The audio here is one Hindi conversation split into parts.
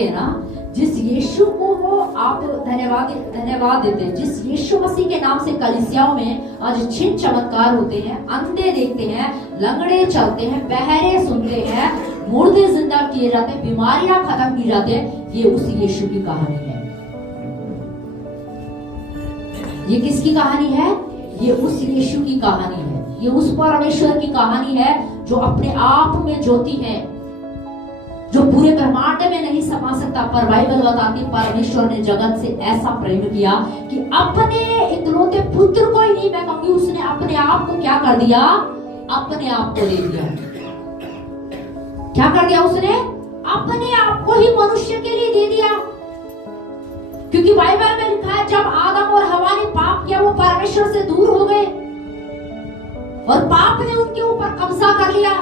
करते हैं ना, जिस यीशु को वो आप धन्यवाद देते हैं, जिस यीशु मसीह के नाम से कलीसियाओं में आज छिन चमत्कार होते हैं, अंधे देखते हैं, लंगड़े चलते हैं, बहरे सुनते हैं, मुर्दे जिंदा किए जाते हैं, बीमारियां खत्म की जाती है, ये उस यीशु की कहानी है। ये किसकी कहानी है? ये उस यीशु की कहानी है। ये उस परमेश्वर की कहानी है जो अपने आप में ज्योति है, जो पूरे ब्रह्मांड में नहीं समा सकता, पर बाइबल बताती परमेश्वर ने जगत से ऐसा प्रेम किया कि अपने इकलौते पुत्र को ही नहीं, मैं कहूंगी उसने अपने आप को क्या कर दिया? अपने आप को दे दिया। क्या कर दिया उसने? अपने आप को ही मनुष्य के लिए दे दिया। क्योंकि बाइबल में लिखा है जब आदम और हवा ने पाप किया वो परमेश्वर से दूर हो गए और पाप ने उनके ऊपर कब्जा कर लिया।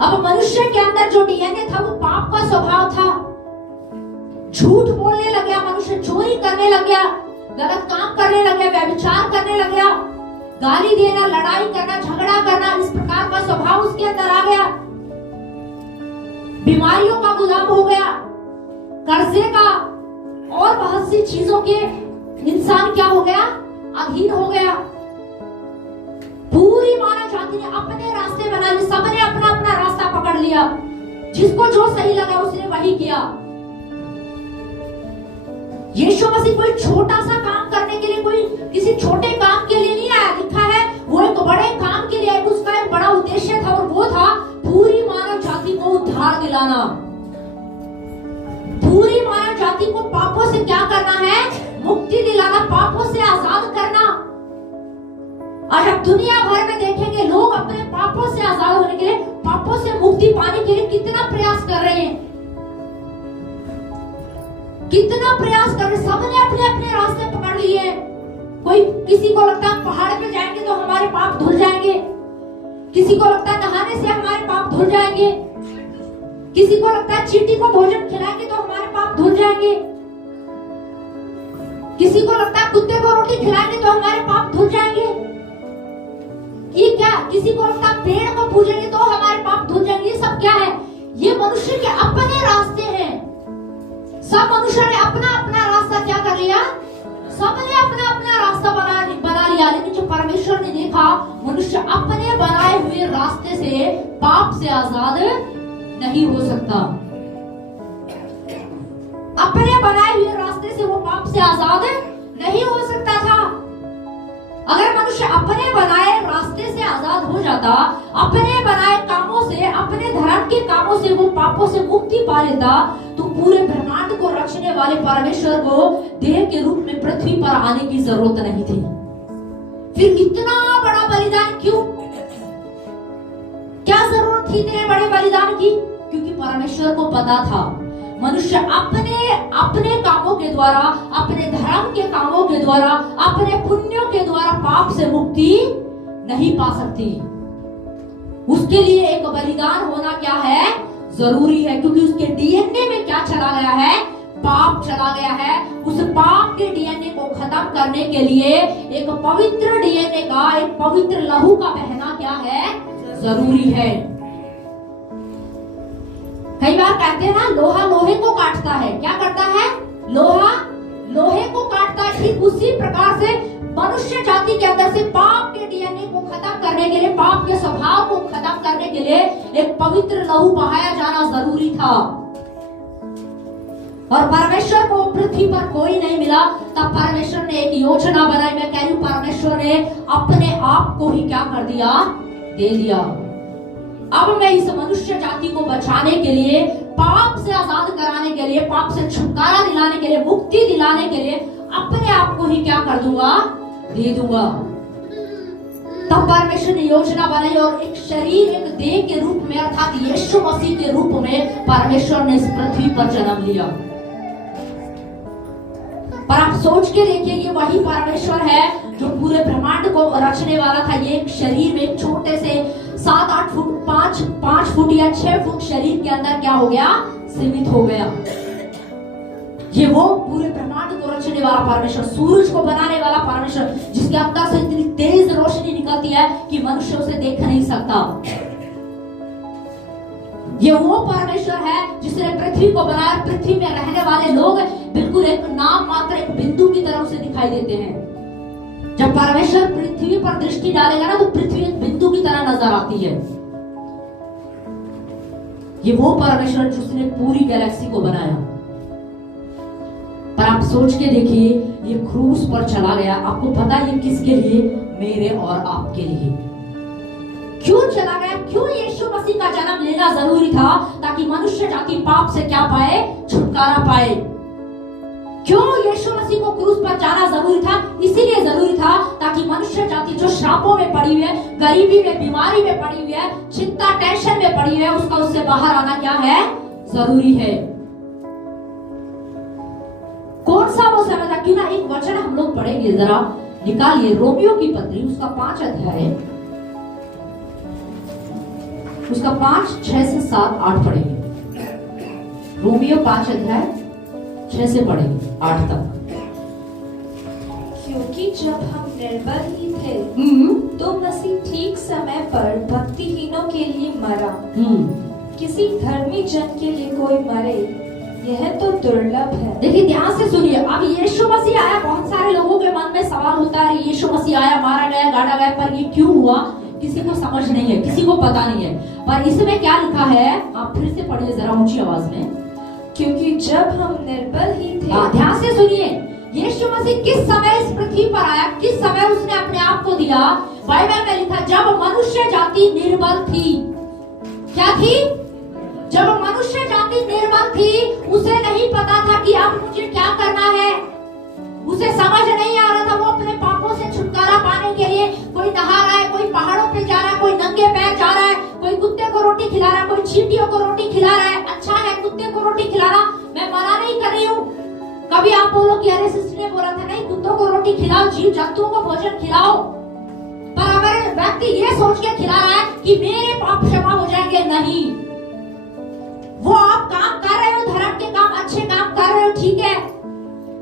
अब मनुष्य के अंदर जो डीएनए था वो पाप का स्वभाव था। झूठ बोलने लग गया मनुष्य, चोरी करने लग गया, गलत काम करने लग गया, व्यभिचार करने लग गया, गाली देना, लड़ाई करना, झगड़ा करना, इस प्रकार का स्वभाव उसके अंदर आ गया। बीमारियों का गुलाम हो गया, कर्जे का और बहुत सी चीजों के इंसान क्या हो गया? अधीन हो गया। पूरी मानव जाति ने अपने रास्ते बना लिए, सबने अपना अपना रास्ता पकड़ लिया, जिसको जो सही लगा उसने वही किया। यीशु मसीह कोई छोटा सा काम करने के लिए, कोई किसी छोटे काम के लिए नहीं आया। लिखा है वो एक बड़े काम के लिए आया, उसका एक बड़ा उद्देश्य था और वो था पूरी मानव जाति को उद्धार दिलाना, पूरी मानव जाति को पापों से क्या करना है? मुक्ति दिलाना, पापों से आजाद करना। आज आप दुनिया भर में देखेंगे लोग अपने पापों से आजाद होने के लिए, पापों से मुक्ति पाने के लिए कितना प्रयास कर रहे हैं, कितना प्रयास कर रहे हैं। सबने अपने अपने रास्ते पकड़ लिए। कोई किसी को लगता है पहाड़ पे जाएंगे तो हमारे पाप धुल जाएंगे, किसी को लगता है नहाने से हमारे पाप धुल जाएंगे, किसी को लगता है चींटी को भोजन खिलाएंगे तो हमारे पाप धुल जाएंगे, किसी को लगता है कुत्ते को रोटी खिलाएंगे तो हमारे पाप धुल जाएंगे। ये क्या? किसी को लगता है पेड़ को पूजेंगे तो हमारे पाप धुल जाएंगे। ये सब क्या है? ये मनुष्य के अपने रास्ते हैं। सब मनुष्य ने अपना अपना रास्ता क्या कर लिया? सबने अपना अपना रास्ता बना लिया। लेकिन जो परमेश्वर ने देखा मनुष्य अपने बनाए हुए रास्ते से, पाप से आजाद नहीं हो सकता। अपने बनाए हुए रास्ते से वो पाप से आजाद नहीं हो सकता था। अगर मनुष्य अपने बनाए रास्ते से आजाद हो जाता, अपने बनाए कामों से, अपने धर्म के कामों से वो पापों से मुक्ति पा लेता, तो पूरे ब्रह्मांड को रचने वाले परमेश्वर को देह के रूप में पृथ्वी पर आने की जरूरत नहीं थी। फिर इतना बड़ा बलिदान क्यों? क्या जरूरत थी इतने बड़े बलिदान की? क्योंकि परमेश्वर को पता था मनुष्य अपने कामों के द्वारा, अपने धर्म के कामों के द्वारा, अपने पुण्यों के द्वारा पाप से मुक्ति नहीं पा सकती। उसके लिए एक बलिदान होना क्या है? जरूरी है। क्योंकि उसके डीएनए में क्या चला गया है? पाप चला गया है। उस पाप के डीएनए को खत्म करने के लिए एक पवित्र डीएनए का, एक पवित्र लहू का बहना क्या है? जरूरी है। कई बार कहते हैं ना, लोहा लोहे को काटता है। क्या करता है? लोहा लोहे को काटता है। ठीक उसी प्रकार से मनुष्य जाति के अंदर से पाप के डीएनए को खत्म करने के लिए, पाप के स्वभाव को खत्म करने के लिए एक पवित्र लहू बहाया जाना जरूरी था। और परमेश्वर को पृथ्वी पर कोई नहीं मिला, तब परमेश्वर ने एक योजना बनाई। मैं कह रही हूं परमेश्वर ने अपने आप को ही क्या कर दिया? दे दिया। अब मैं इस मनुष्य जाति को बचाने के लिए, पाप से आजाद कराने के लिए, पाप से छुटकारा दिलाने के लिए, मुक्ति दिलाने के लिए अपने आप को ही क्या कर दूंगा? दे दूंगा। तब परमेश्वर ने योजना बनाई और एक शरीर, एक देह के रूप में, अर्थात यीशु मसीह के रूप में परमेश्वर ने इस पृथ्वी पर जन्म लिया। पर आप सोच के देखिए, ये वही परमेश्वर है जो पूरे ब्रह्मांड को रचने वाला था। ये एक शरीर में, छोटे से 7-8 फुट, 5 फुट या 6 फुट शरीर के अंदर क्या हो गया? सीमित हो गया। ये वो पूरे ब्रह्मांड को रचने वाला परमेश्वर, सूरज को बनाने वाला परमेश्वर, जिसके अंदर से इतनी तेज रोशनी निकलती है कि मनुष्य उसे देख नहीं सकता। ये वो परमेश्वर है जिसने पृथ्वी को बनाया। पृथ्वी में रहने वाले लोग बिल्कुल एक नाम मात्र, एक बिंदु की तरह उसे दिखाई देते हैं। जब परमेश्वर पृथ्वी पर दृष्टि डालेगा ना तो पृथ्वी एक बिंदु की तरह नजर आती है। ये वो परमेश्वर जिसने पूरी गैलेक्सी को बनाया। पर आप सोच के देखिए, ये क्रूस पर चला गया। आपको पता है ये किसके लिए? मेरे और आपके लिए। क्यों चला गया? क्यों यीशु मसीह का जन्म लेना जरूरी था? ताकि मनुष्य जाति पाप से क्या पाए? छुटकारा पाए। क्यों यीशु मसीह को क्रूस पर जाना जरूरी था? इसीलिए जरूरी था ताकि मनुष्य जाति जो श्रापों में पड़ी हुई है, गरीबी में, बीमारी में पड़ी हुई है, चिंता टेंशन में पड़ी हुई है, उसका उससे बाहर आना क्या है? जरूरी है। कौन सा वो समय था? क्यों ना एक वचन हम लोग पढ़ेंगे, जरा निकालिए रोमियो की पत्री, उसका 5 अध्याय है, उसका 5, 6 से 7, 8 पढ़ेंगे। रोमियो 5 अध्याय 6 से पढ़ेंगे 8 तक। क्योंकि जब हम निर्बल ही थे तो मसीह ठीक समय पर भक्तिहीनों के लिए मरा। किसी धर्मी जन के लिए कोई मरे, यह तो दुर्लभ है। देखिए ध्यान से सुनिए। अब यीशु मसीह आया, बहुत सारे लोगों के मन में सवाल होता है, यीशु मसीह आया, मारा गया, गाड़ा गया, पर ये क्यों हुआ? किसी को समझ नहीं है, किसी को पता नहीं है। पर इसमें क्या लिखा है? आप फिर से पढ़िए जरा ऊंची आवाज में। क्योंकि जब हम निर्बल ही थे। ध्यान से सुनिए, यीशु मसीह किस समय इस पृथ्वी पर आया? किस समय उसने अपने आप को दिया? बाइबल में लिखा, जब मनुष्य जाति निर्बल थी। क्या थी? जब मनुष्य जाति निर्बल थी, उसे नहीं पता था कि अब मुझे क्या करना है। उसे समझ नहीं आ रहा था। वो अपने पापों से छुटकारा पाने के लिए कोई नहा रहा है, कोई पहाड़ों पे जा रहा है, कोई नंगे पैर जा रहा है, कोई कुत्ते को रोटी खिला रहा है, कोई चींटियों को रोटी खिला रहा है। अच्छा है कुत्ते को रोटी खिलाना, मैं मना नहीं कर रही हूँ। कभी आप बोलो कि अरे सिस्टर ने बोला था नहीं, कुत्तों को रोटी खिलाओ, जीव जंतुओं को भोजन खिलाओ। पर अगर व्यक्ति ये सोच के खिला रहा है कि मेरे पाप क्षमा हो जाएंगे, नहीं। वो आप काम कर रहे हो, धर्म के काम, अच्छे काम कर रहे हो, ठीक है,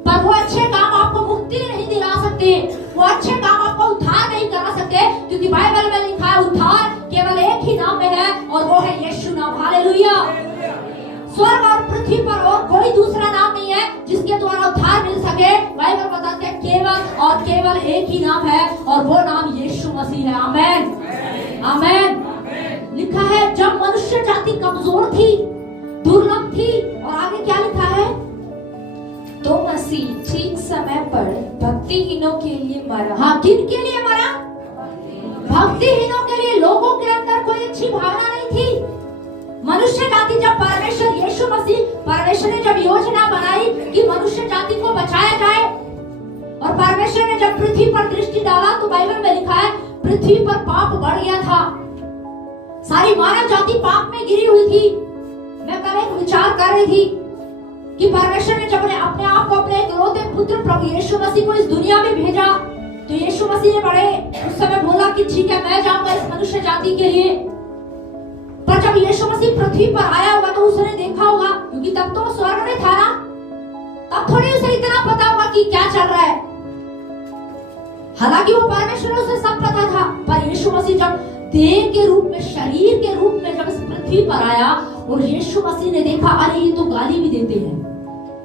पर वो अच्छे काम आपको मुक्ति नहीं दिला सकते। वो अच्छे काम आपको उद्धार नहीं करा सकते, क्योंकि बाइबल में लिखा है उद्धार केवल एक ही नाम में है, और वो है यीशु नाम। हालेलुया। स्वर्ग और पृथ्वी पर और कोई दूसरा नाम नहीं है जिसके द्वारा उद्धार मिल सके। बाइबल बताते हैं केवल और केवल एक ही नाम है, और वो नाम यीशु मसीह है। आमेन, आमेन। लिखा है जब मनुष्य जाति कमजोर थी, दुर्लभ थी, और आगे क्या लिखा है? तो मसीह ठीक समय पर भक्तिहीनों के लिए मरा। हाँ, किन के लिए मरा? भक्तिहीनों के लिए। लोगों के अंदर कोई अच्छी भावना नहीं थी। मनुष्य जाति जब परमेश्वर यीशु मसीह, परमेश्वर ने जब योजना बनाई कि मनुष्य जाति को बचाया जाए, और परमेश्वर ने जब पृथ्वी पर दृष्टि डाला, तो बाइबल में लिखा है पृथ्वी पर पाप बढ़ गया था। सारी मानव जाति पाप में गिरी हुई थी। मैं कल एक विचार कर रही थी कि परमेश्वर ने जब अपने आप को अपने इकलौते पुत्र प्रभु यीशु मसीह को इस दुनिया में भेजा, तो यीशु मसीह ने बड़े उस समय बोला कि ठीक है, मैं जाऊंगा इस मनुष्य जाति के लिए। पर जब यीशु मसीह पृथ्वी पर आया होगा तो उसने देखा होगा, क्योंकि तब तो स्वर्ग में था ना, तब थोड़ी उसे इतना पता होगा कि क्या चल रहा है। हालांकि वो परमेश्वर, उसे सब पता था। पर यीशु मसीह जब देह के रूप में, शरीर के रूप में जब इस पृथ्वी पर आया, और यीशु मसीह ने देखा, अरे ये तो गाली भी देते हैं,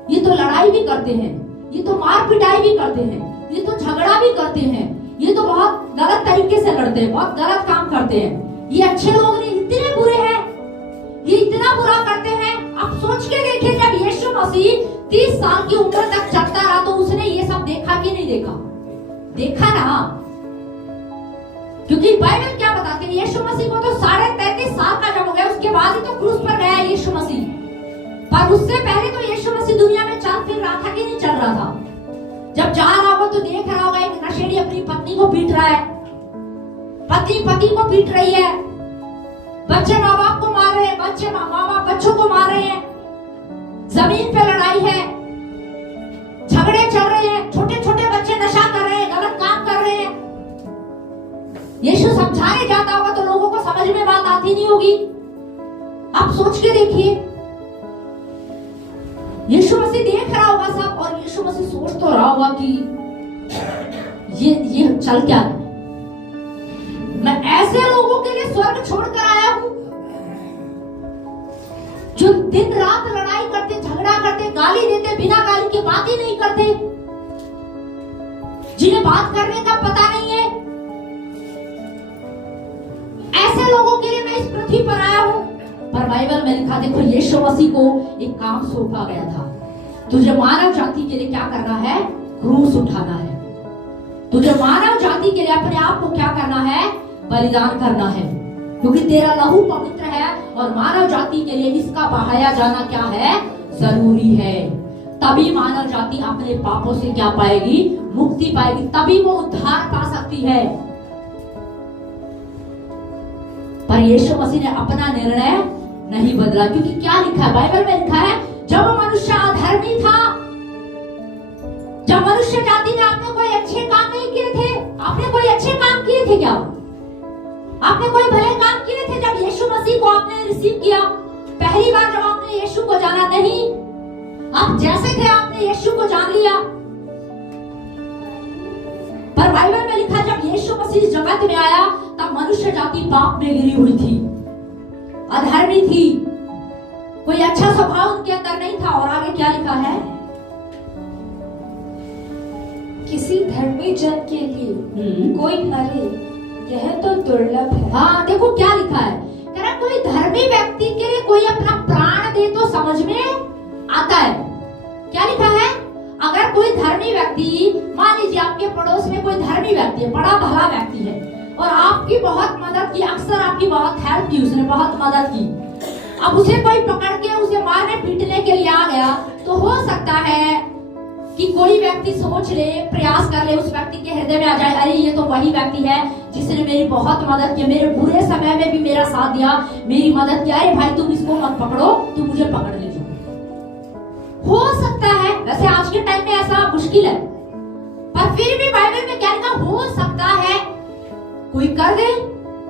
ये तो लड़ाई भी करते हैं, ये तो मार पिटाई भी करते हैं, ये तो झगड़ा भी करते हैं, ये तो बहुत गलत तरीके से लड़ते हैं, बहुत गलत काम करते हैं, ये अच्छे लोग नहीं, इतने बुरे हैं, ये इतना बुरा करते हैं। अब सोच के देखिए, जब यीशु मसीह 30 साल की उम्र तक चलता रहा, तो उसने ये सब देखा कि नहीं देखा? देखा ना, क्योंकि बाइबल क्या बताती है, यीशु मसीह को तो 33.5 साल का जब हो गया, उसके बाद ही तो क्रूस पर गया यीशु मसीह। पर उससे पहले तो यीशु मसीह दुनिया में चल फिर रहा था कि नहीं चल रहा था? जब जा रहा होगा तो देख रहा होगा एक नशेड़ी अपनी पत्नी को पीट रहा है, पत्नी पति को पीट रही है, बच्चे माँ बाप को मार रहे हैं, बच्चे माँ बाप बच्चों को मार रहे हैं, जमीन पे लड़ाई है, झगड़े चल रहे हैं, छोटे छोटे बच्चे नशा कर रहे हैं, गलत काम कर रहे हैं। यीशु समझाने जाता होगा तो लोगों को समझ में बात आती नहीं होगी। आप सोच के देखिए, यीशु मसीह देख रहा होगा सब, और यीशु मसीह सोच तो रहा होगा कि ये चल क्या है, मैं ऐसे लोगों के लिए स्वर्ग छोड़कर आया हूं। जो दिन रात लड़ाई करते, झगड़ा करते, गाली देते, बिना गाली के बात ही नहीं करते, जिन्हें बात करने का पता नहीं है, ऐसे लोगों के लिए मैं इस पृथ्वी पर आया हूं। पर बाइबल में लिखा, देखो यीशु मसीह को एक काम सौंपा गया था, तुझे मानव जाति के लिए क्या करना है? क्रूस उठाना है। तुझे मानव जाति के लिए अपने आप को क्या करना है? बलिदान करना है, क्योंकि तेरा लहू पवित्र है और मानव जाति के लिए इसका बहाया जाना क्या है? जरूरी है। तभी मानव जाति अपने पापों से क्या पाएगी? मुक्ति पाएगी, तभी वो उद्धार पा सकती है। पर यीशु मसीह ने अपना निर्णय नहीं बदला, क्योंकि क्या लिखा है बाइबल में? लिखा है जब मनुष्य अधर्मी था, जब मनुष्य जाति ने आपने कोई अच्छे काम नहीं किए थे, आपने कोई अच्छे काम किए थे क्या? आपने कोई भले काम किए थे जब यीशु मसीह को आपने रिसीव किया? पहली बार जब आपने यीशु को जाना, नहीं, आप जैसे थे आपने यीशु को जान लिया। पर बाइबल में लिखा जब यीशु मसीह इस जगत में आया तब मनुष्य जाति पाप में गिरी हुई थी, अधर्मी थी, कोई अच्छा स्वभाव उनके अंदर नहीं था। और आगे क्या लिखा है? किसी धर्मी जन के लिए कोई मरे, यह तो दुर्लभ है। हाँ, देखो क्या लिखा है, कोई धर्मी व्यक्ति के लिए कोई अपना प्राण दे तो समझ में आता है। क्या लिखा है? अगर कोई धर्मी व्यक्ति, मान लीजिए आपके पड़ोस में कोई धर्मी व्यक्ति है, बड़ा भला व्यक्ति है, और आपकी बहुत मदद की, अक्सर आपकी बहुत हेल्प की, उसने बहुत मदद की, अब उसे कोई पकड़ के उसे मारने पीटने के लिए आ गया, तो हो सकता है कि कोई व्यक्ति सोच ले, प्रयास कर ले, उस व्यक्ति के हृदय में आ जाए, अरे ये तो वही व्यक्ति है जिसने मेरी बहुत मदद की, मेरे बुरे समय में भी मेरा साथ दिया, मेरी मदद किया, अरे भाई तुम इसको मत पकड़ो, तुम मुझे पकड़ ले। हो सकता है, वैसे आज के टाइम में ऐसा मुश्किल है, पर फिर भी बाइबल में क्या लिखा? हो सकता है कोई कर दे,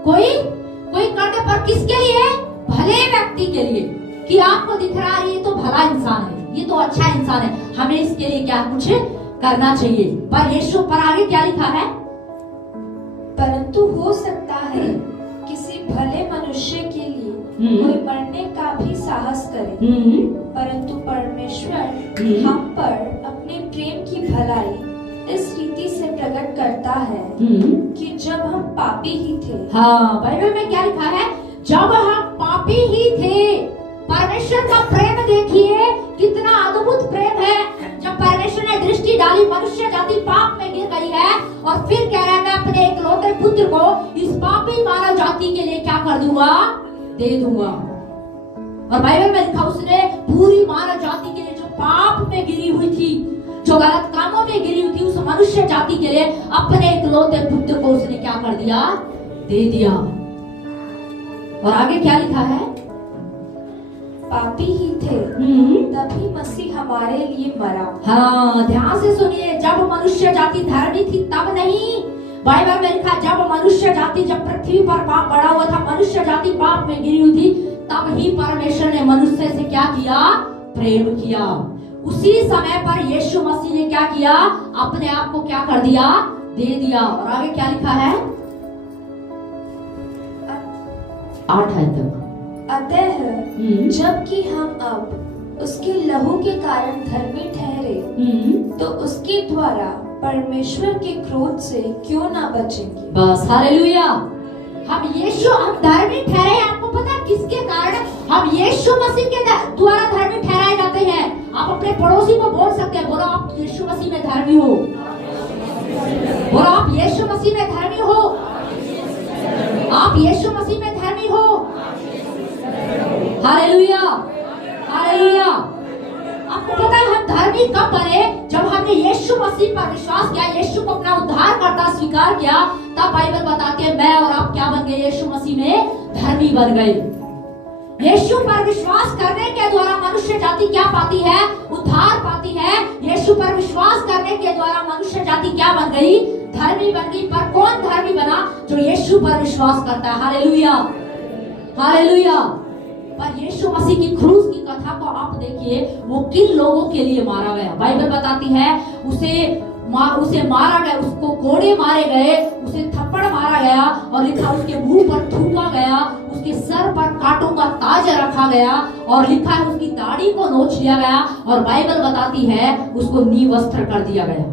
कोई कर दे, पर किसके लिए? भले व्यक्ति के लिए, कि आपको दिख रहा है ये तो भला इंसान है, ये तो अच्छा इंसान है, हमें इसके लिए क्या कुछ करना चाहिए। पर यीशु पर आगे क्या लिखा है? परंतु हो सकता है किसी भले मनुष्य के लिए कोई मरने का भी साहस करे, परंतु परमेश्वर हम पर अपने प्रेम की भलाई इस रीति से प्रकट करता है कि जब हम पापी ही थे। हाँ, बाइबल में क्या लिखा है? जब हम पापी ही थे, परमेश्वर का प्रेम देखिए कितना अद्भुत प्रेम है। जब परमेश्वर ने दृष्टि डाली, मनुष्य जाति पाप में गिर गई है, और फिर कह रहा है मैं अपने इकलौते पुत्र को इस पापी मानव जाति के लिए क्या कर दूंगा? दे दूंगा। और बाइबल में लिखा उसने पूरी मानव जाति के लिए, जो पाप में गिरी हुई थी, जो गलत कामों में गिरी हुई थी, उस मनुष्य जाति के लिए अपने इकलौते पुत्र को उसने क्या कर दिया? दे दिया। और आगे क्या लिखा है? पापी ही थे तभी मसीह हमारे लिए मरा। हाँ, ध्यान से सुनिए, जब मनुष्य जाति धर्मी थी तब नहीं, बाइबल में लिखा जब मनुष्य जाति, जब पृथ्वी पर पाप बढ़ा हुआ था, मनुष्य जाति पाप में गिरी हुई थी, तब ही परमेश्वर ने मनुष्य से क्या किया? प्रेम किया। उसी समय पर यीशु मसीह ने क्या किया? अपने आप को क्या कर दिया? दे दिया। और आगे क्या लिखा है? 8 तक। अतः जबकि हम अब उसके लहू के कारण धर्मी ठहरे, तो उसके द्वारा परमेश्वर के क्रोध से क्यों ना बचेंगे? बस, हालेलुया। हम धर्मी ठहरे। आपको पता है किसके कारण? हम यीशु मसीह के द्वारा धर्मी ठहराए जाते हैं। आप अपने पड़ोसी को बोल सकते हैं, बोलो आप यीशु मसीह में धर्मी हो, बोलो आप यीशु मसीह में धर्मी हो, आप यीशु मसीह में धर्मी हो। Hallelujah, hallelujah. आपको पता है हम धर्मी कब बने? जब हमने यीशु मसीह पर विश्वास किया, यीशु को अपना उद्धारकर्ता स्वीकार किया, तब बाइबल बताती है मैं और आप क्या बन गए? यीशु मसीह में धर्मी बन गए। यीशु पर विश्वास करने के द्वारा मनुष्य जाति क्या पाती है? उद्धार पाती है। यीशु पर विश्वास करने के द्वारा मनुष्य जाति क्या बन गई? धर्मी बन गई। पर कौन धर्मी बना? जो यीशु पर विश्वास करता है। Hallelujah, hallelujah. पर यीशु मसीह की क्रूस की कथा को आप देखिए, वो किन लोगों के लिए मारा गया। बाइबल बताती है उसे मारा गया, उसको कोड़े मारे गए, उसे थप्पड़ मारा गया, और लिखा उसके मुंह पर थूका गया, उसके सर पर कांटों का ताज रखा रखा गया और लिखा है उसकी दाढ़ी को नोच लिया गया और बाइबल बताती है उसको नीवस्त्र कर दिया गया।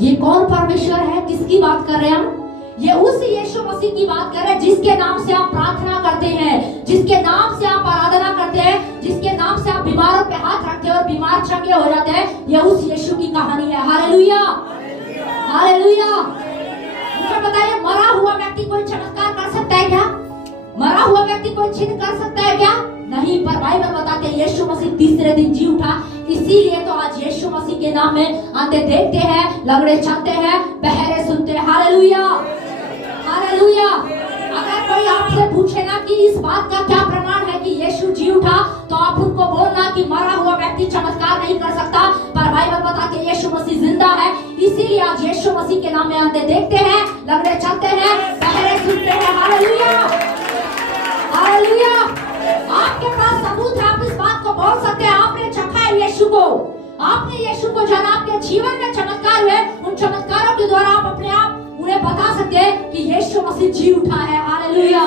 ये कौन परमेश्वर है, किसकी बात कर रहे हैं हम? ये उस यीशु मसीह की बात कर रहे हैं जिसके नाम से आप प्रार्थना करते हैं, जिसके नाम से आप आराधना करते हैं, जिसके नाम से आप बीमारों पे हाथ रखते हैं और बीमार चंगे हो जाते हैं। ये उस यीशु की कहानी है। Hallelujah, hallelujah. मुझे बताइए, मरा हुआ व्यक्ति कोई चमत्कार कर सकता है क्या? मरा हुआ व्यक्ति कोई चिन्ह कर सकता है क्या? नहीं, पर बाइबल बताते हैं यीशु मसीह तीसरे दिन जी उठा। इसीलिए तो आज यीशु मसीह के नाम में अंधे देखते हैं, लंगड़े चलते हैं, बहरे सुनते हैं। Hallelujah, hallelujah. अगर कोई आपसे पूछे ना कि इस बात का क्या प्रमाण है कि यीशु जी उठा, तो आप उनको बोलना कि मरा हुआ व्यक्ति चमत्कार नहीं कर सकता, पर बाइबल बताते हैं यीशु मसीह जिंदा है। इसीलिए आज यीशु मसीह के नाम में अंधे देखते हैं, लंगड़े चलते हैं, बहरे सुनते हैं। Hallelujah, hallelujah. आपके पास सबूत है, आप इस बात को बोल सकते हैं आपने चखा है यीशु को, आपने यीशु को जाना, आपके जीवन में चमत्कार हुए। उन चमत्कारों के द्वारा आप अपने आप उन्हें बता सकते हैं कि यीशु मसीह जी उठा है। Hallelujah,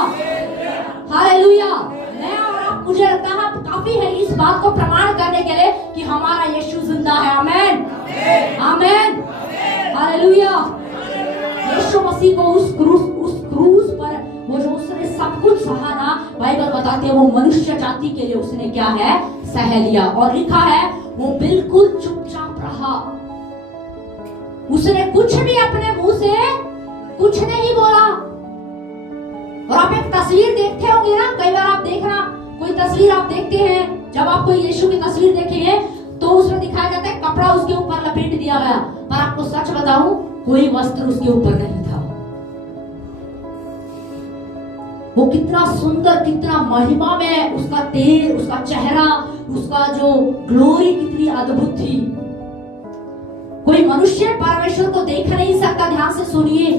hallelujah. मैं और आप, मुझे लगता है काफी है इस बात को प्रमाण करने के लिए कि हमारा यीशु जिंदा है। आमेन, आमेन, हालेलुया। यीशु मसीह को उस क्रूस पर वो जो उसने सब कुछ सहा ना, बाइबल बताते हैं वो मनुष्य जाति के लिए उसने क्या है, सह लिया। और लिखा है वो बिल्कुल चुपचाप रहा, उसने कुछ भी अपने मुंह से कुछ नहीं बोला। और आप एक तस्वीर देखते होंगे ना, कई बार आप देखना, कोई तस्वीर आप देखते हैं, जब आप कोई यीशु की तस्वीर देखेंगे तो उसमें दिखाया जाता है कपड़ा उसके ऊपर लपेट दिया गया, पर आपको सच बताऊं कोई वस्त्र उसके ऊपर नहीं था। वो कितना सुंदर, कितना महिमा में उसका तेज, उसका चेहरा, उसका जो ग्लोरी कितनी अद्भुत थी। कोई मनुष्य परमेश्वर को देख नहीं सकता, ध्यान से सुनिए,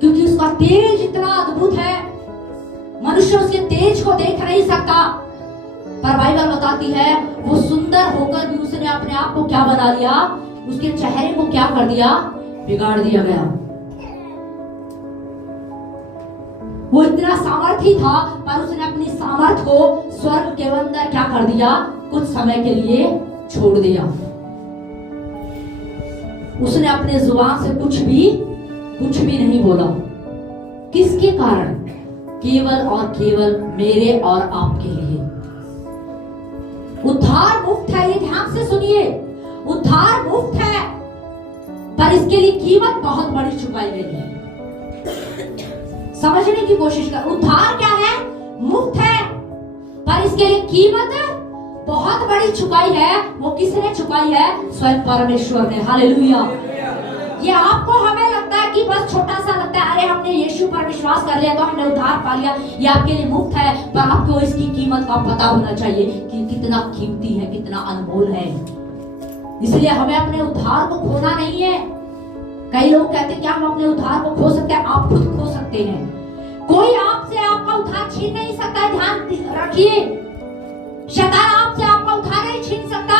क्योंकि उसका तेज इतना अद्भुत है, मनुष्य उसके तेज को देख नहीं सकता। पर बाइबल बताती है वो सुंदर होकर भी उसने अपने आप को क्या बना लिया, उसके चेहरे को क्या कर दिया, बिगाड़ दिया गया। वो इतना सामर्थी था, पर उसने अपनी सामर्थ को स्वर्ग के अंदर क्या कर दिया, कुछ समय के लिए छोड़ दिया। उसने अपने जुबान से कुछ भी नहीं बोला। किसके कारण? केवल और केवल मेरे और आपके लिए। उद्धार मुफ्त है, ये ध्यान से सुनिए, उद्धार मुफ्त है, पर इसके लिए कीमत बहुत बड़ी चुकाई गई है। समझने की कोशिश कर, उद्धार क्या है? मुफ्त है, पर इसके लिए कीमत बहुत बड़ी चुकाई है। वो किसने चुकाई है? स्वयं परमेश्वर ने। हालेलुया। ये आपको, हमें लगता है कि बस छोटा सा लगता है, अरे हमने यीशु पर विश्वास कर लिया तो हमने उद्धार पा लिया, ये आपके लिए मुफ्त है, पर आपको इसकी कीमत का पता होना चाहिए कि कितना कीमती है, कितना अनमोल है। इसलिए हमें अपने उद्धार को खोना नहीं है। कई लोग कहते हैं कि हम अपने उद्धार को खो सकते हैं, आप खुद खो सकते हैं। कोई आपसे आपका उद्धार छीन नहीं सकता है, ध्यान रखिए। शैतान आपसे आपका उद्धार नहीं छीन सकता,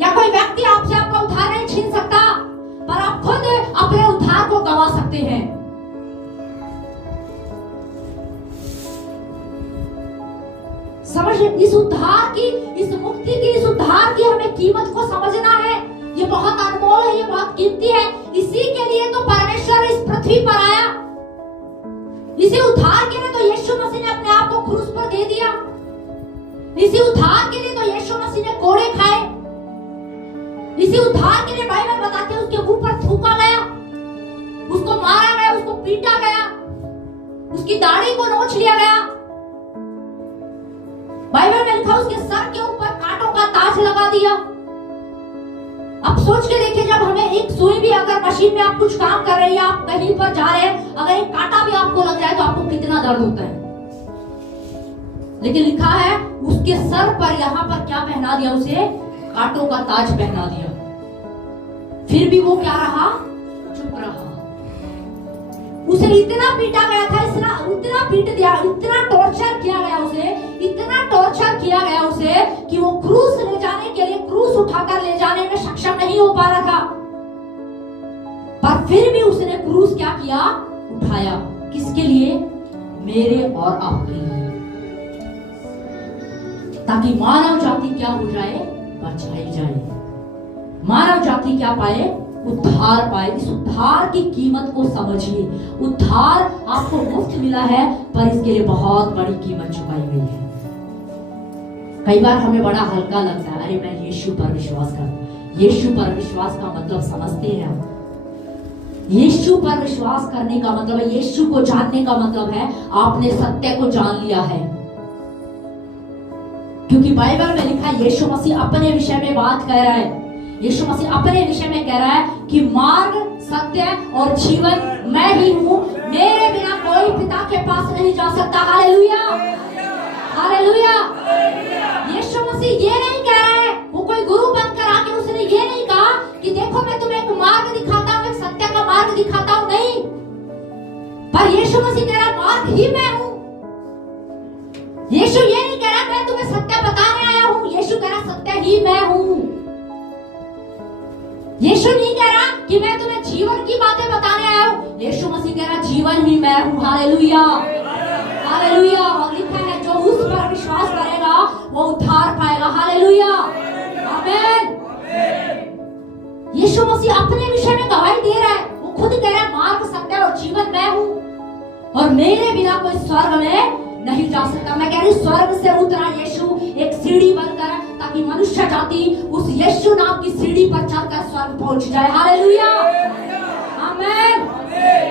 या कोई व्यक्ति आपसे आपका उद्धार नहीं छीन सकता, पर आप खुद अपने उद्धार को गवा सकते हैं। समझिए, इस उद्धार की, इस मुक्ति की, इस उद्धार की हमें कीमत को समझना है। ये बहुत अनमोल है, ये बहुत कीमती है। इसी के लिए तो परमेश्वर इस पृथ्वी पर आया, इसी उद्धार के लिए तो यीशु मसीह ने अपने आप को क्रूस पर दे दिया। इसी उद्धार के लिए तो यीशु मसीह ने कोड़े खाए। इसी उद्धार के लिए बाइबल बताते हैं उसके मुंह पर थूका गया, उसको मारा गया, उसको पीटा गया, उसकी दाढ़ी को नोच लिया गया। बाइबल में लिखा उसके सर के ऊपर कांटों का ताज लगा दिया। अब सोच के देखिए, जब हमें एक सुई भी, अगर मशीन में आप कुछ काम कर रहे हैं, आप कहीं पर जा रहे हैं, अगर एक कांटा भी आपको लग जाए तो आपको कितना दर्द होता है। लेकिन लिखा है उसके सर पर, यहाँ पर क्या पहना दिया, उसे कांटों का ताज पहना दिया। फिर भी वो क्या रहा? चुप रहा। उसे इतना पीटा गया था, इतना पीट दिया, इतना टॉर्चर किया गया उसे, इतना टॉर्चर किया गया उसे कि वो क्रूस ले जाने के लिए, क्रूस उठाकर ले जाने में सक्षम नहीं हो पा रहा था। पर फिर भी उसने क्रूस क्या किया? उठाया। किसके लिए? मेरे और आपके लिए, ताकि मानव जाति क्या हो जाए, बचाई जाए। मानव जाति क्या पाए, उद्धार पाए। इस उद्धार की कीमत को समझिए। उद्धार आपको मुफ्त मिला है, पर इसके लिए बहुत बड़ी कीमत चुकाई गई है। कई बार हमें बड़ा हल्का लगता है, अरे मैं यीशु पर विश्वास करता। यीशु पर विश्वास का मतलब समझते हैं हम। यीशु पर विश्वास करने का मतलब है, यीशु को जानने का मतलब है आपने सत्य को जान लिया है। क्योंकि बाइबल में लिखा है, यीशु मसीह अपने विषय में बात कर रहा है। यीशु मसीह अपने विषय में कह रहा है कि मार्ग, सत्य और जीवन मैं ही हूं, मेरे बिना कोई पिता के पास नहीं जा सकता। Hallelujah, hallelujah. यीशु मसीह ये नहीं कह रहा है, वो कोई गुरु बनकर आके उसने ये नहीं कहा कि देखो मैं तुम्हें एक मार्ग दिखाता हूं, एक सत्य का मार्ग दिखाता हूं, नहीं। पर यीशु मसीह कह रहा मार्ग ही मैं हूं। यीशु ये नहीं कह रहा मैं तुम्हें सत्य बताने आया हूं, यीशु कह रहा सत्य ही मैं हूं। यीशु नहीं कह रहा कि मैं तुम्हें जीवन की बातें बताने आया हूं, यीशु मसीह कह रहा जीवन ही मैं हूं। Hallelujah, hallelujah. और लिखा है जो उस पर विश्वास करेगा वो उद्धार पाएगा। हालेलुया, आमीन। यीशु मसीह अपने विषय में गवाही दे रहा है। वो खुद कह रहा है मार्ग, सत्य और जीवन मैं हूं, और मेरे बिना कोई स्वर्ग में नहीं जा सकता। मैं कह रही स्वर्ग से उतरा यीशु एक सीढ़ी बनकर, ताकि मनुष्य जाति उस यीशु नाम की सीढ़ी पर चढ़कर स्वर्ग पहुंच जाए। हालेलुया, आमीन।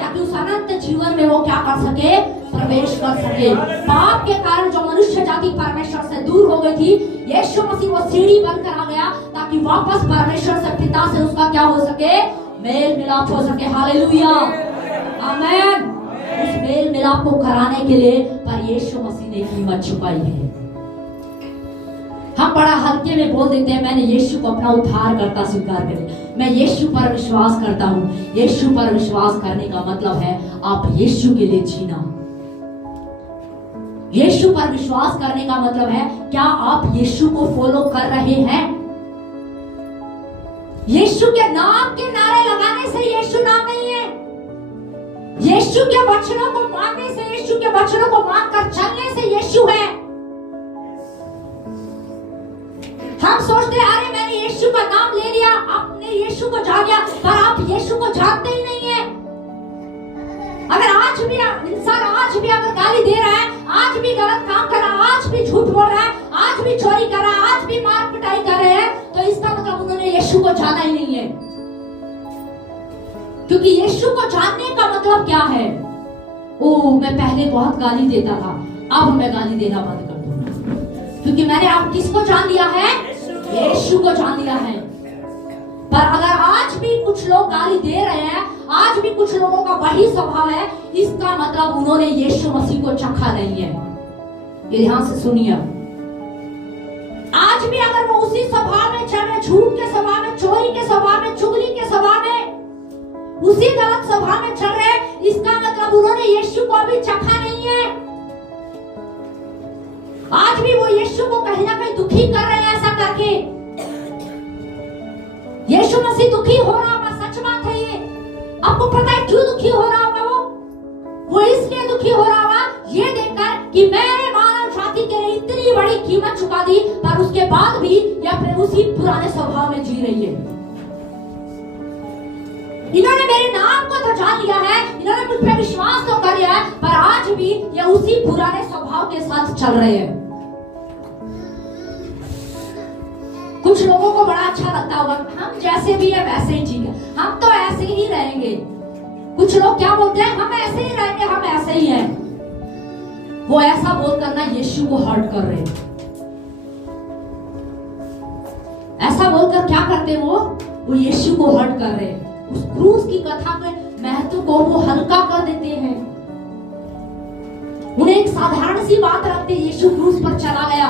ताकि उस अनंत जीवन में वो क्या कर सके, प्रवेश कर सके। पाप के कारण जो मनुष्य जाति परमेश्वर से दूर हो गई थी, यीशु मसीह वो सीढ़ी बनकर आ गया, ताकि वापस परमेश्वर से, पिता से उसका क्या हो सके, मेल मिलाप हो सके। हालेलुया, आमीन। उस मेल मिलाप को कराने के लिए पर यीशु मसीह ने कीमत चुकाई है। हम बड़ा हल्के में बोल देते हैं, मैंने यीशु को अपना उद्धार करता स्वीकार करें, मैं यीशु पर विश्वास करता हूं। यीशु पर विश्वास करने का मतलब है आप यीशु के लिए जीना। यीशु पर विश्वास करने का मतलब है क्या आप यीशु को फॉलो कर रहे हैं। यीशु के नाम के नारे लगाने से यीशु नाम नहीं है। यीशु के वचनों को मानने से, यीशु के वचनों को मानकर चलने से यीशु है। हम सोचते हैं अरे मैंने यीशु का नाम ले लिया, आपने यीशु को जान लिया, पर आप यीशु को जानते ही नहीं है। अगर आज भी इंसान आज भी अगर गाली दे रहा है, आज भी गलत काम कर रहा है, आज भी झूठ बोल रहा है, आज भी चोरी कर रहा है, आज भी मार पिटाई कर रहे हैं, तो इसका मतलब उन्होंने यीशु को जाना ही नहीं है। क्योंकि यीशु को जानने का मतलब क्या है, ओ मैं पहले बहुत गाली देता था, अब मैं गाली देना बंद कर दूंगा, क्योंकि मैंने अब किसको जान लिया है, यीशु को जान लिया है। पर अगर आज भी कुछ लोग गाली दे रहे हैं, आज भी कुछ लोगों का वही स्वभाव है, इसका मतलब उन्होंने यीशु मसीह को चखा नहीं है। ये ध्यान से सुनिए। आज भी अगर वो उसी स्वभाव में चल रहे, झूठ के स्वभाव में, चोरी के स्वभाव में, चुगली के स्वभाव में, उसी गलत स्वभाव में चल रहे, इसका मतलब उन्होंने यीशु को अभी चखा नहीं है। आज भी वो यीशु को कहीं ना कहीं दुखी कर रहे हैं ऐसा करके। यीशु मसीह दुखी हो रहा होगा, सच बात है ये। आपको पता है क्यों दुखी हो रहा होगा वो इसलिए दुखी हो रहा होगा ये देखकर कि मैंने मानव जाति के लिए इतनी बड़ी कीमत चुका दी, पर उसके बाद भी ये अपने उसी पुराने स्वभाव में जी रही है। इन्होंने मेरे नाम को तो जान लिया है, इन्होंने मुझ पर विश्वास तो कर लिया है, पर आज भी ये उसी पुराने स्वभाव के साथ चल रहे हैं। कुछ लोगों को बड़ा अच्छा लगता होगा, हम जैसे भी है वैसे ही जीएंगे, हम तो ऐसे ही रहेंगे। कुछ लोग क्या बोलते हैं, हम ऐसे ही रहेंगे, हम ऐसे ही हैं। वो ऐसा बोलकर ना यीशु को हर्ट कर रहे हैं। ऐसा बोलकर क्या करते हैं वो यीशु को हर्ट कर रहे हैं। उस क्रूस की कथा के महत्व को वो हल्का कर देते हैं। उन्हें एक साधारण सी बात लगती है, यीशु क्रूस पर चला गया,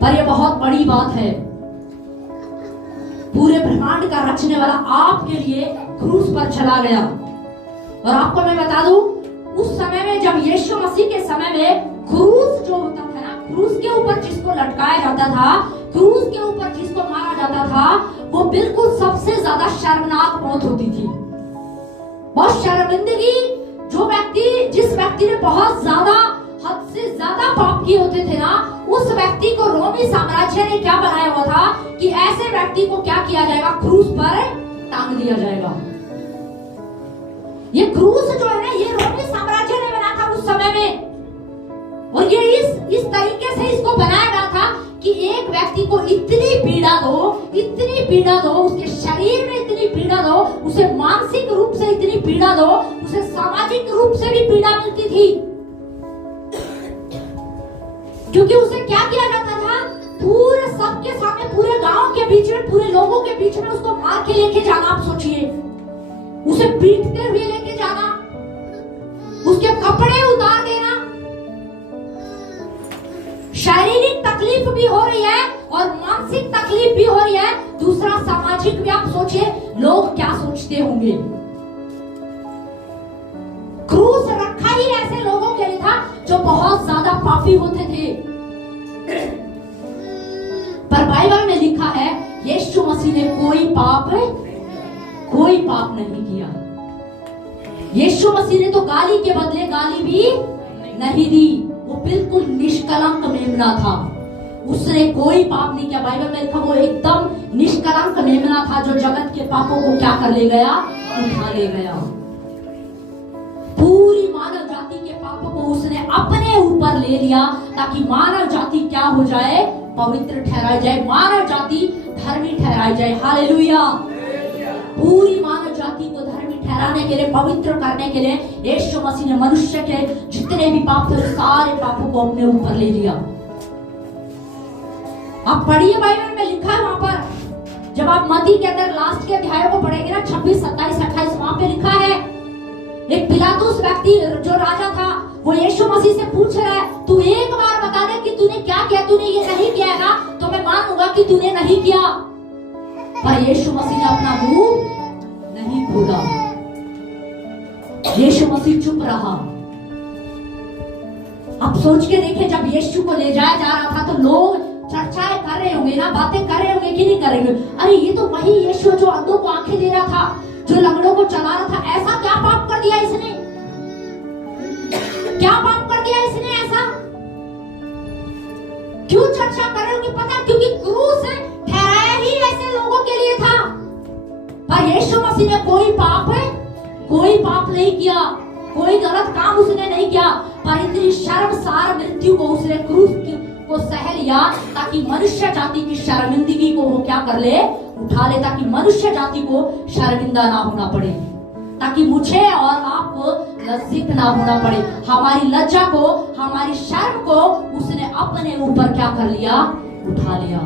पर यह बहुत बड़ी बात है। पूरे ब्रह्मांड का रचने वाला आपके लिए क्रूस पर चला गया। और आपको मैं बता दूं, उस समय में जब यीशु मसीह के समय में क्रूस जो होता था ना, क्रूस के ऊपर जिसको लटकाया जाता था, क्रूस के ऊपर जिसको मारा जाता था, वो बिल्कुल सबसे ज्यादा शर्मनाक मौत होती थी। बहुत शर्मिंदगी जो व्यक्ति, जिस व्यक्ति ने बहुत ज्यादा, हद से ज्यादा पाप किए होते थे ना, उस व्यक्ति को रोमी साम्राज्य ने क्या बनाया हुआ था कि ऐसे व्यक्ति को क्या किया जाएगा, क्रूस पर टांग दिया जाएगा। ये क्रूस जो है ना, ये रोमी साम्राज्य ने बनाया था उस समय में, और ये इस तरीके से इसको बनाया गया था कि एक व्यक्ति को इतनी पीड़ा दो, उसके शरीर में इतनी पीड़ा दो, उसे मानसिक रूप से इतनी पीड़ा दो, उसे सामाजिक रूप से भी पीड़ा मिलती थी। क्योंकि उसे क्या किया जाता था, पूरे सबके सामने, पूरे गांव के बीच में, पूरे लोगों के बीच में उसको मार के लेके जाना। आप सोचिए, उसे पीटते हुए लेके जाना, उसके कपड़े उतार देना, शारीरिक तकलीफ भी हो रही है और मानसिक तकलीफ भी हो रही है, दूसरा सामाजिक भी। आप सोचिए लोग क्या सोचते होंगे। क्रूस रखा ही ऐसे लोगों के लिए था जो बहुत ज्यादा पापी होते थे। पर बाइबल में लिखा है यीशु मसीह ने कोई पाप नहीं किया। यीशु मसीह ने तो गाली के बदले गाली भी नहीं दी, वो बिल्कुल निष्कलंक मेमना था, उसने कोई पाप नहीं किया। बाइबल में लिखा वो एकदम निष्कलंक मेमना था जो जगत के पापों को क्या कर ले गया, उठा ले गया। पूरी मानव जाति के पापों को उसने अपने ऊपर ले लिया ताकि मानव जाति क्या हो जाए, पवित्र ठहराई जाए, मानव जाति धर्मी ठहराई जाए। हालेलुया। पूरी मानव जाति को धर्मी ठहराने के लिए, पवित्र करने के लिए यीशु मसीह ने मनुष्य के जितने भी पाप थे सारे पापों को अपने ऊपर ले लिया। आप पढ़िए, बाइबल में लिखा है वहां पर, जब आप मत्ती के अंदर लास्ट के अध्याय को पढ़ेंगे ना, 26, 27, 28, वहां पे लिखा है एक पिलातुस व्यक्ति जो राजा था, वो यीशु मसीह से पूछ रहा है, तू एक बार बता दे कि तूने क्या किया, तूने ये नहीं किया है ना, तो मैं मानूंगा कि तूने नहीं किया। पर यीशु मसीह ने अपना मुंह नहीं खोला, यीशु मसीह चुप रहा। अब सोच के देखें, जब यीशु को ले जाया जा रहा था तो लोग चर्चाएं कर रहे होंगे ना, बातें कर रहे होंगे कि नहीं करेंगे, अरे ये तो वही यीशु जो अंधों को आंखें दे रहा था, जो लंगड़ों को चला रहा था, ऐसा क्या पाप कर दिया इसने, क्या पाप कर दिया इसने, ऐसा क्यों चर्चा कर रहे होंगे? पता, क्योंकि क्रूस ठहराया ही ऐसे लोगों के लिए था। पर यीशु मसीह ने कोई पाप नहीं किया, कोई गलत काम उसने नहीं किया, पर इतनी शर्मसार मृत्यु को उसने क्रूस को सह लिया ताकि मनुष्य जाति की शर्मिंदगी को वो क्या कर ले, उठा ले, ताकि मनुष्य जाति को शर्मिंदा ना होना पड़े, ताकि मुझे और आपको लज्जित ना होना पड़े। हमारी लज्जा को, हमारी शर्म को उसने अपने ऊपर क्या कर लिया, उठा लिया।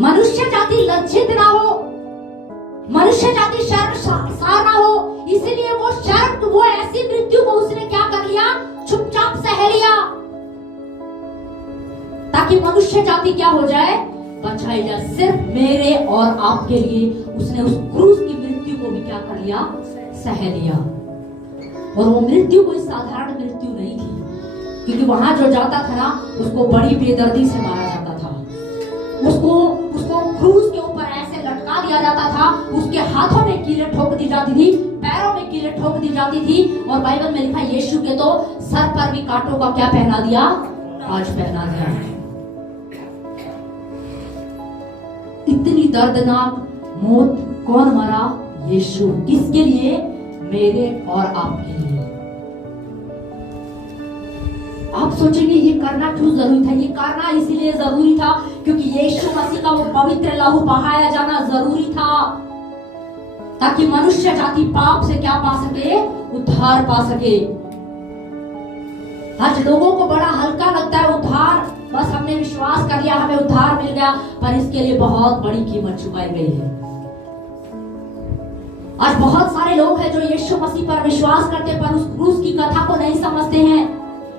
मनुष्य जाति लज्जित ना हो, मनुष्य जाति शर्मसार ना हो, इसलिए वो ऐसी मृत्यु को उसने क्या कर लिया, चुपचाप सह लिया, ताकि मनुष्य जाति क्या हो जाए, बचाई जाए। सिर्फ मेरे और आपके लिए उसने उस क्रूस की मृत्यु को भी क्या कर लिया, सह लिया। और वो मृत्यु कोई साधारण मृत्यु नहीं थी, क्योंकि वहां जो जाता था ना, उसको बड़ी बेदर्दी से मारा जाता था, उसको क्रूस के ऊपर ऐसे लटका दिया जाता था, उसके हाथों में कीलें ठोक दी जाती थी, पैरों में कीलें ठोक दी जाती थी, और बाइबल में लिखा यीशु के तो सर पर भी कांटों का क्या पहना दिया, ताज पहना दिया। इतनी दर्दनाक मौत कौन मरा, यीशु। किसके लिए, मेरे और आपके लिए। आप सोचेंगे ये करना क्यों जरूरी था, ये करना इसीलिए जरूरी था क्योंकि यीशु मसीह का वो पवित्र लहू बहाया जाना जरूरी था, ताकि मनुष्य जाति पाप से क्या पा सके, उद्धार पा सके। आज लोगों को बड़ा हल्का लगता है उद्धार, बस हमने विश्वास कर लिया हमें उद्धार मिल गया, पर इसके लिए बहुत बड़ी कीमत चुकाई गई है। आज बहुत सारे लोग हैं जो यीशु मसीह पर विश्वास करते पर उस क्रूस की कथा को नहीं समझते हैं।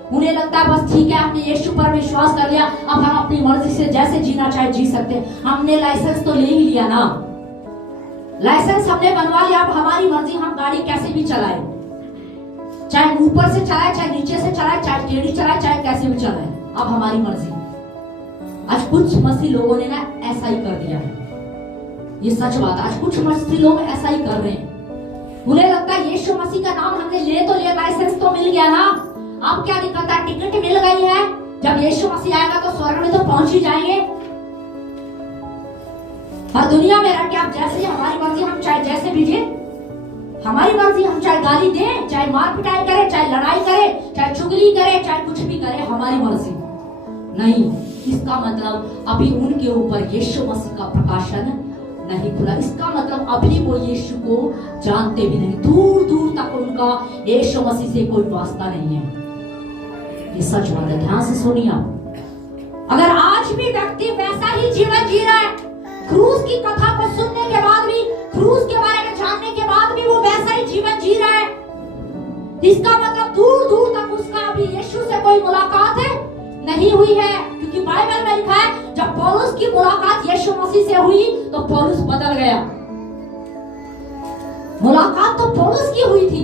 उन्हें लगता है बस ठीक है, हमने यीशु पर विश्वास कर लिया, अब हम अपनी मर्जी से जैसे जीना चाहे जी सकते हैं। हमने लाइसेंस तो ले ही लिया ना, लाइसेंस हमने बनवा लिया, अब हमारी मर्जी, हम गाड़ी कैसे भी चलाए, चाहे ऊपर से चलाए, चाहे नीचे से चलाए, चाहे टेढ़ी चलाए, चाहे कैसे भी चलाए, अब हमारी मर्जी। आज कुछ मसीह लोगों ने ना ऐसा ही कर दिया है, ये सच बात। आज कुछ मसीह लोग ऐसा ही कर रहे हैं। उन्हें लगता है यीशु मसीह का नाम हमने ले तो लिया, लाइसेंस तो मिल गया ना, अब क्या दिक्कत है? टिकट मिल गई है, जब यीशु मसीह आएगा तो स्वर्ग में तो पहुंच ही जाएंगे। और दुनिया में रह के आप जैसे हमारी मर्जी, हम चाहे जैसे भी जिए, हमारी मर्जी, हम चाहे गाली दें, चाहे मार पिटाई करें, चाहे लड़ाई करें, चाहे चुगली करें, चाहे कुछ भी करें, हमारी मर्जी नहीं। इसका मतलब अभी उनके ऊपर यीशु मसीह का प्रकाशन नहीं खुला। इसका मतलब अभी वो यीशु को जानते भी नहीं, दूर दूर तक उनका यीशु मसीह से कोई वास्ता नहीं है। ये सच बात है, ध्यान से सुनिए आप। अगर आज भी व्यक्ति वैसा ही जीवन जी रहा है, क्रूस की कथा को सुनने के बाद भी, क्रूस के बारे में जानने के बाद भी वो वैसा ही जीवन जी रहा है, इसका मतलब दूर दूर तक उसका अभी यीशु से कोई मुलाकात नहीं हुई है। क्योंकि बाइबल में लिखा है जब पौलुस की मुलाकात यीशु मसीह से हुई तो पौलुस बदल गया। मुलाकात तो पौलुस की हुई थी,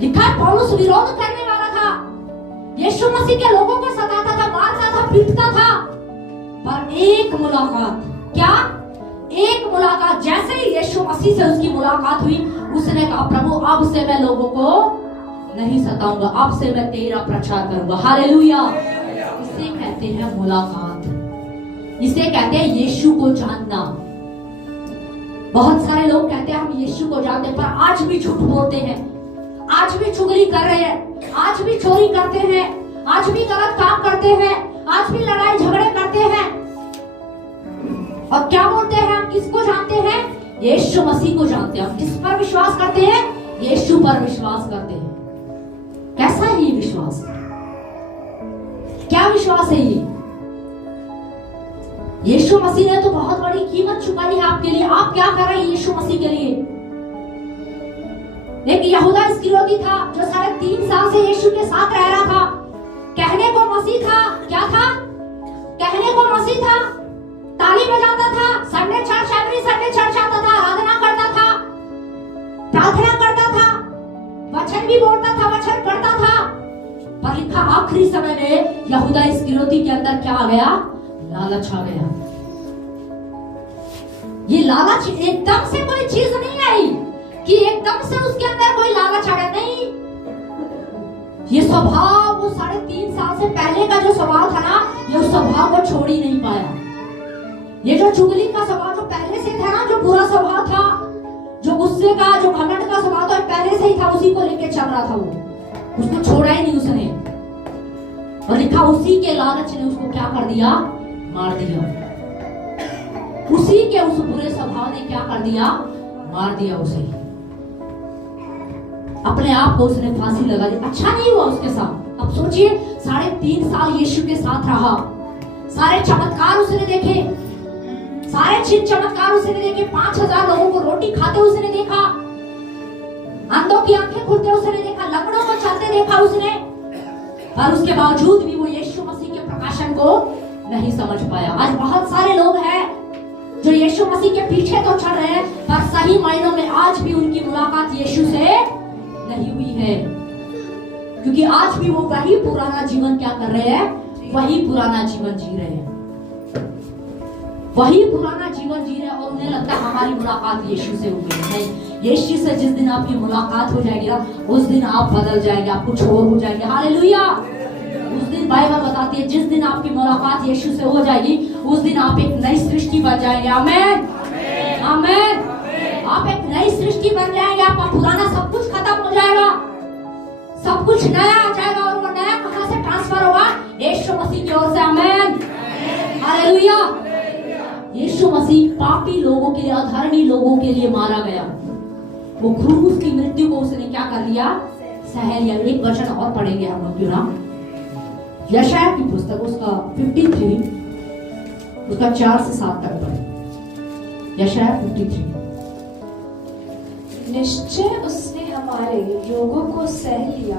लिखा है पौलुस विरोध करने वाला था, यीशु मसीह के लोगों को सताता था, मारता था, पीटता था। पर एक मुलाकात, क्या एक मुलाकात, जैसे ही यीशु मसीह से उसकी मुलाकात हुई, उसने कहा प्रभु अब से मैं लोगों को नहीं सताऊंगा, अब से मैं तेरा प्रचार करूंगा। हालेलुया। इसे कहते हैं मुलाकात, इसे कहते हैं यीशु को जानना। बहुत सारे लोग कहते हैं हम यीशु को जानते हैं, पर आज भी झूठ बोलते हैं, आज भी चुगली कर रहे हैं, आज भी चोरी करते हैं, आज भी गलत काम करते हैं, आज भी लड़ाई झगड़े करते हैं। और क्या बोलते हैं? हम किसको जानते हैं? यीशु मसीह को जानते हैं। हम किस पर विश्वास करते हैं? यीशु पर विश्वास करते हैं। कैसा है ये विश्वास? क्या विश्वास है ये? यीशु मसीह ने तो बहुत बड़ी कीमत चुकाई है आपके लिए। आप क्या कर रहे हैं यीशु मसीह के लिए? एक यहूदा इस्करियोती था जो 3.5 साल से यीशु के साथ रह रहा था, कहने को मसीह था, क्या था? कहने को मसीह था, ताली बजाता था, Sunday church, every Sunday church आता था, आराधना करता था, प्रार्थना करता था, वचन भी बोलता था, वचन पढ़ता था। पर लिखा आखिरी समय में यहूदा इस्करियोती के अंदर क्या आ गया? लालच आ गया। ये लालच एकदम से कोई चीज नहीं आई कि एकदम से उसके अंदर कोई लालच आ गया, नहीं। ये स्वभाव, वो 3.5 साल से पहले का जो स्वभाव था ना, ये उस स्वभाव को छोड़ ही नहीं पाया। ये जो चुगली का स्वभाव जो पहले से था ना, जो बुरा स्वभाव था, जो गुस्से का, जो घमंड का स्वभाव था, पहले से ही था, उसी को लेके चल रहा था वो, उसको छोड़ा ही नहीं उसने। और लिखा उसी के लालच ने उसको क्या कर दिया? मार दिया। उसी के उस बुरे स्वभाव ने क्या कर दिया? मार दिया उसे। अपने आप को उसने फांसी लगा दी। अच्छा नहीं हुआ उसके साथ। अब सोचिए 3.5 साल यीशु के साथ रहा, सारे चमत्कार उसने देखे, सारे चिन्ह चमत्कार उसने देखे, 5000 लोगों को रोटी खाते उसने देखा, अंधों की आंखें खुलते उसने देखा, लंगड़ों को चलते देखा उसने। पर उसके बावजूद भी वो यीशु मसीह के प्रकाशन को नहीं समझ पाया। आज बहुत सारे लोग हैं जो यीशु मसीह के पीछे तो चल रहे हैं, पर सही मायनों में आज भी उनकी मुलाकात यीशु से नहीं हुई है। क्योंकि आज भी वो वही पुराना जीवन क्या कर रहे हैं? वही पुराना जीवन जी रहे हैं, वही पुराना जीवन जी रहे हैं। और उन्हें लगता है हमारी मुलाकात यीशु से होगी। नहीं, यीशु से जिस दिन आपकी मुलाकात हो जाएगी ना, उस दिन आप बदल जाएंगे, आप कुछ और हो जाएंगे। हालेलुया। उस दिन बाइबल बताती है जिस दिन आपकी मुलाकात यीशु से हो जाएगी, उस दिन आप एक नई सृष्टि बन जाएंगे। आमीन, आमीन। आप एक नई सृष्टि बन जाएंगे। आपका पुराना सब कुछ खत्म हो जाएगा, सब कुछ नया आ जाएगा। और वो नया कहां से ट्रांसफर होगा? यीशु मसीह की ओर से। आमीन, हालेलुया। यीशु मसीह पापी लोगों के लिए, अधर्मी लोगों के लिए मारा गया। वो क्रूस की मृत्यु को उसने क्या कर लिया? सह लिया। एक वचन और पढ़ेंगे हम लोग, क्यों ना? यशायाह की पुस्तक उसका 53 उसका 4 से 7 तक पढ़े। यशायाह 53। निश्चय उसने हमारे रोगों को सह लिया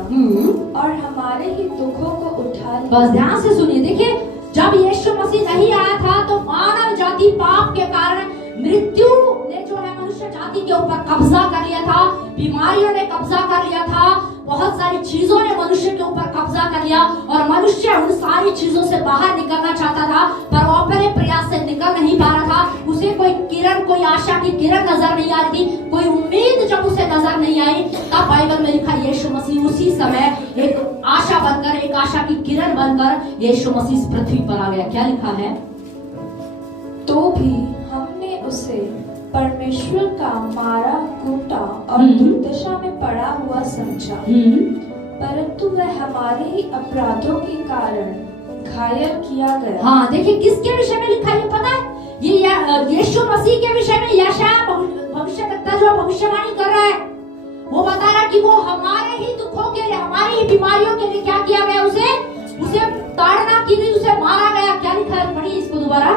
और हमारे ही दुखों को उठा लिया। बस ध्यान से सुनिए। देखिए, जब यीशु मसीह नहीं आया था तो मानव जाति पाप के कारण, मृत्यु ने जो है मनुष्य जाति के ऊपर कब्जा कर लिया था, बीमारियों ने कब्जा कर लिया था, बहुत सारी चीजों ने मनुष्य के ऊपर कब्जा कर लिया और मनुष्य उन सारी चीजों से बाहर निकलना चाहता था, पर वो अपने प्रयास से निकल नहीं पा रहा था। उसे कोई किरण, कोई आशा की किरण नजर नहीं आ रही थी, कोई उम्मीद जब उसे नजर नहीं आई, तब बाइबल में लिखा यीशु मसीह उसी समय एक आशा बनकर, एक आशा की किरण बनकर यीशु मसीह इस पृथ्वी पर आ गया। क्या लिखा है? तो भी हमने उसे परमेश्वर का मारा, कूटा और दुर्दशा में पड़ा हुआ समझा, परंतु वह हमारे ही अपराधों के कारण घायल किया गया। हाँ, देखिए किसके विषय में लिखा है पता है? ये यीशु मसीह के विषय में यशायाह भविष्यवक्ता जो भविष्यवाणी कर रहा है, वो बता रहा कि वो हमारे ही दुखों के लिए, हमारी ही बीमारियों के लिए क्या किया गया, उसे ताड़ना की गई, उसे मारा गया। क्या लिखा है? पढ़िए इसको दोबारा।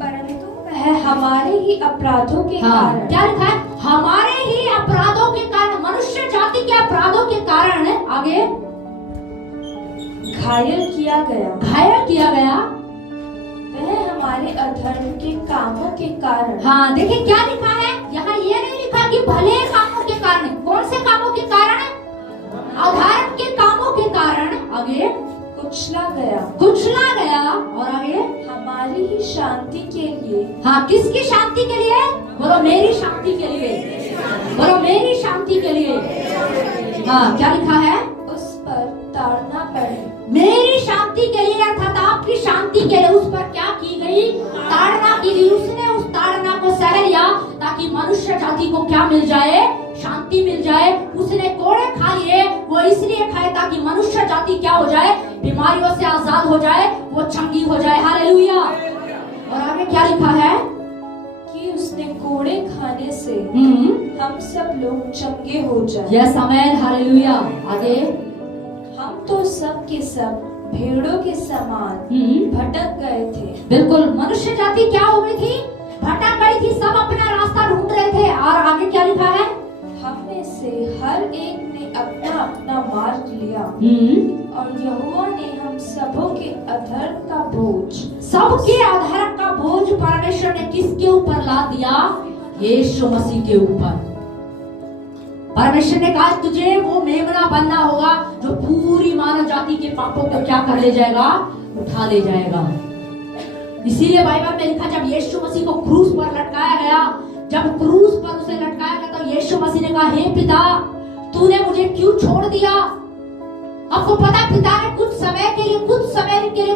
परंतु वह हमारे ही अपराधों के कारण, क्या लिखा है? हमारे ही अपराधों के कारण, मनुष्य जाति के अपराधों के कारण आगे घायल किया गया। घायल किया गया। वह हमारे अधर्म के कामों के कारण। हाँ, देखिए क्या लिखा है यहाँ? ये नहीं लिखा कि भले कामों के कारण। कौन से कामों के कारण? अधर्म के कामों के कारण। आगे कुचला गया। कुचला गया। और आगे हमारी ही शांति के लिए। हाँ, किसकी शांति के लिए? बोलो मेरी शांति के लिए। बोलो मेरी शांति के लिए। हाँ, क्या लिखा है? उस पर ताड़ना पड़ी। मेरी शांति के लिए, अर्थात आपकी शांति के लिए उस पर क्या की गई? ताड़ना की गई। उसने उस ताड़ना को सह लिया ताकि मनुष्य जाति को क्या मिल जाए? शांति मिल जाए। उसने कोड़े खा लिए, वो इसलिए खाए ताकि मनुष्य जाति क्या हो जाए? बीमारियों से आजाद हो जाए, वो चंगी हो जाए। हालेलुया। और आगे क्या लिखा है? कि उसने कोड़े खाने से हम सब लोग चंगे हो जाए। Yes amen. हालेलुया। आगे हम तो सब के सब भेड़ों के समान भटक गए थे। बिल्कुल, मनुष्य जाति क्या हो गई थी? भटक गई थी। सब अपना रास्ता ढूंढ रहे थे। और आगे क्या लिखा है? हम में से हर एक ने अपना अपना मार्ग लिया और यहोवा ने हम सबों के अधर्म का बोझ, सबके अधर्म का बोझ परमेश्वर ने किसके ऊपर ला दिया? यीशु मसीह के ऊपर। परमेश्वर ने कहा तुझे वो मेमना बनना होगा जो पूरी मानव जाति के पापों को क्या कर ले जाएगा? उठा ले जाएगा। इसीलिए बाइबल में लिखा जब यीशु मसीह को क्रूस पर लटकाया गया, जब क्रूस पर उसे लटकाया गया तो यीशु मसीह ने कहा हे पिता, तूने मुझे क्यों छोड़ दिया? आपको पता है पिता ने कुछ समय के लिए,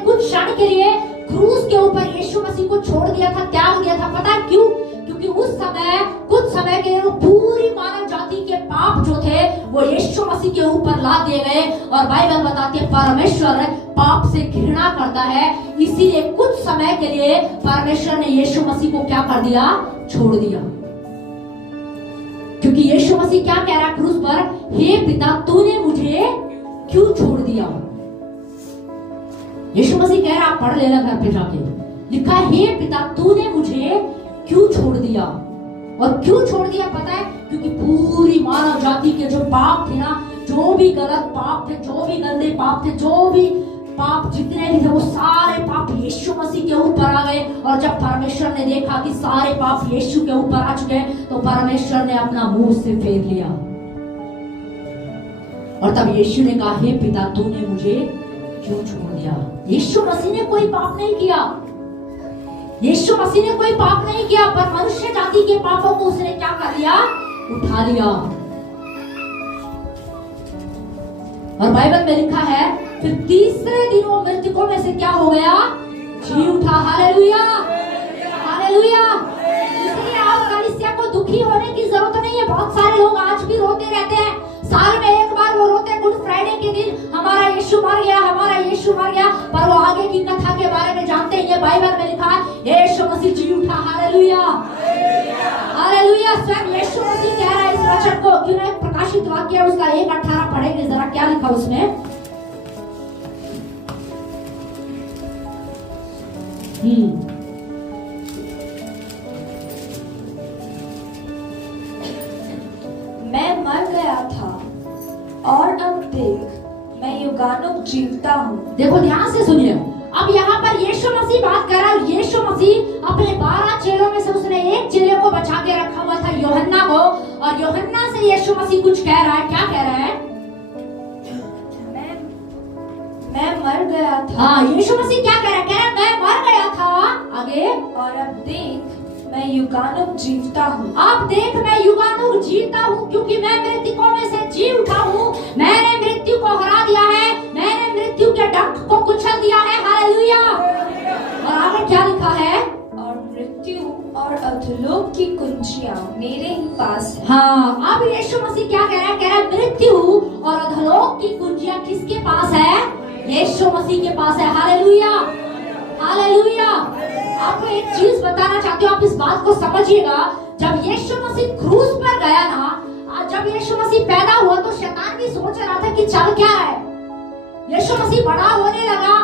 कुछ क्षण के लिए क्रूस के ऊपर यीशु मसीह को छोड़ दिया था, त्याग दिया था। पता है क्यों? क्योंकि उस समय, कुछ समय के लिए पूरी मानव जाति के पाप जो थे वो यीशु मसीह के ऊपर ला दिए गए। और बाइबल बताती है परमेश्वर पाप से घृणा करता है, इसीलिए कुछ समय के लिए परमेश्वर ने यीशु मसीह को क्या कर दिया? छोड़ दिया। क्योंकि यीशु मसीह क्या कह रहा है क्रूस पर? हे पिता, तूने मुझे क्यों छोड़ दिया? यीशु मसीह कह रहा, पढ़ लेना घर पे जाके, लिखा हे पिता, तूने मुझे क्यों छोड़ दिया? और क्यों छोड़ दिया पता है? क्योंकि पूरी मानव जाति के जो पाप थे ना, जो भी गलत पाप थे, जो भी गंदे पाप थे, जो भी पाप जितने भी थे, वो सारे पाप यीशु मसीह के ऊपर आ गए। और जब परमेश्वर ने देखा कि सारे पाप यीशु के ऊपर आ चुके हैं, तो परमेश्वर ने अपना मुंह से फेर लिया। और तब यीशु ने कहा हे पिता, तूने मुझे क्यों छोड़ दिया? यीशु मसीह ने कोई पाप नहीं किया। यीशु मसीह ने कोई पाप नहीं किया, पर मनुष्य जाति के पापों को उसने क्या कर लिया? उठा लिया। और बाइबल में लिखा है फिर तीसरे दिन वो मृतकों में से क्या हो गया? जी उठा। Hallelujah, hallelujah. इसलिए आप कलीसिया को दुखी होने की जरूरत नहीं है। बहुत सारे लोग आज भी रोते रहते हैं, साल में एक बार वो रोते हैं गुड फ्राइडे के दिन, हमारा यीशु मर गया, हमारा यीशु मर गया, पर वो आगे की कथा के बारे में जानते हैं। ये बाइबल में लिखा है यीशु मसीह जी उठा। Hallelujah, hallelujah. स्वयं यीशु मसीह कह रहा है इस वचन को। क्यों ना प्रकाशित वाक्य है उसका 1:18 पढ़ेंगे जरा, क्या लिखा उसमें? मैं मर गया था और अब देख मैं युगानुग जीवता हूँ। देखो ध्यान से सुनिए, अब यहाँ पर यीशु मसीह बात कर रहा है। यीशु मसीह अपने 12 चेलों में से उसने एक चेले को बचा के रखा हुआ था, यूहन्ना को, और यूहन्ना से यीशु मसीह कुछ कह रहा है, क्या कह रहा है? मैं मर गया था। हाँ, यीशु मसीह क्या कह रहा है? कह रहा है मैं मर गया था, आगे, और अब देख मैं युगानुग जीवता हूँ। अब देख मैं युगानुग जीता हूँ, क्योंकि मैं मृतकों में से जी उठा हूँ। मैंने मृत्यु को हरा दिया है, मैंने मृत्यु के डंक को कुचल दिया है। हालेलुया। और आगे क्या लिखा है? और मृत्यु और अधोलोक की कुंजियां मेरे ही पास है। हाँ, अब यीशु मसीह क्या कह रहा है? कह रहा है मृत्यु और अधोलोक की कुंजियां किसके पास है? यीशु मसीह के पास है। Hallelujah, hallelujah. आपको एक चीज बताना चाहती हूँ, आप इस बात को समझिएगा। जब यीशु मसीह क्रूस पर गया ना, जब यीशु मसीह पैदा हुआ तो शैतान भी सोच रहा था कि चल क्या है। यीशु मसीह बड़ा होने लगा,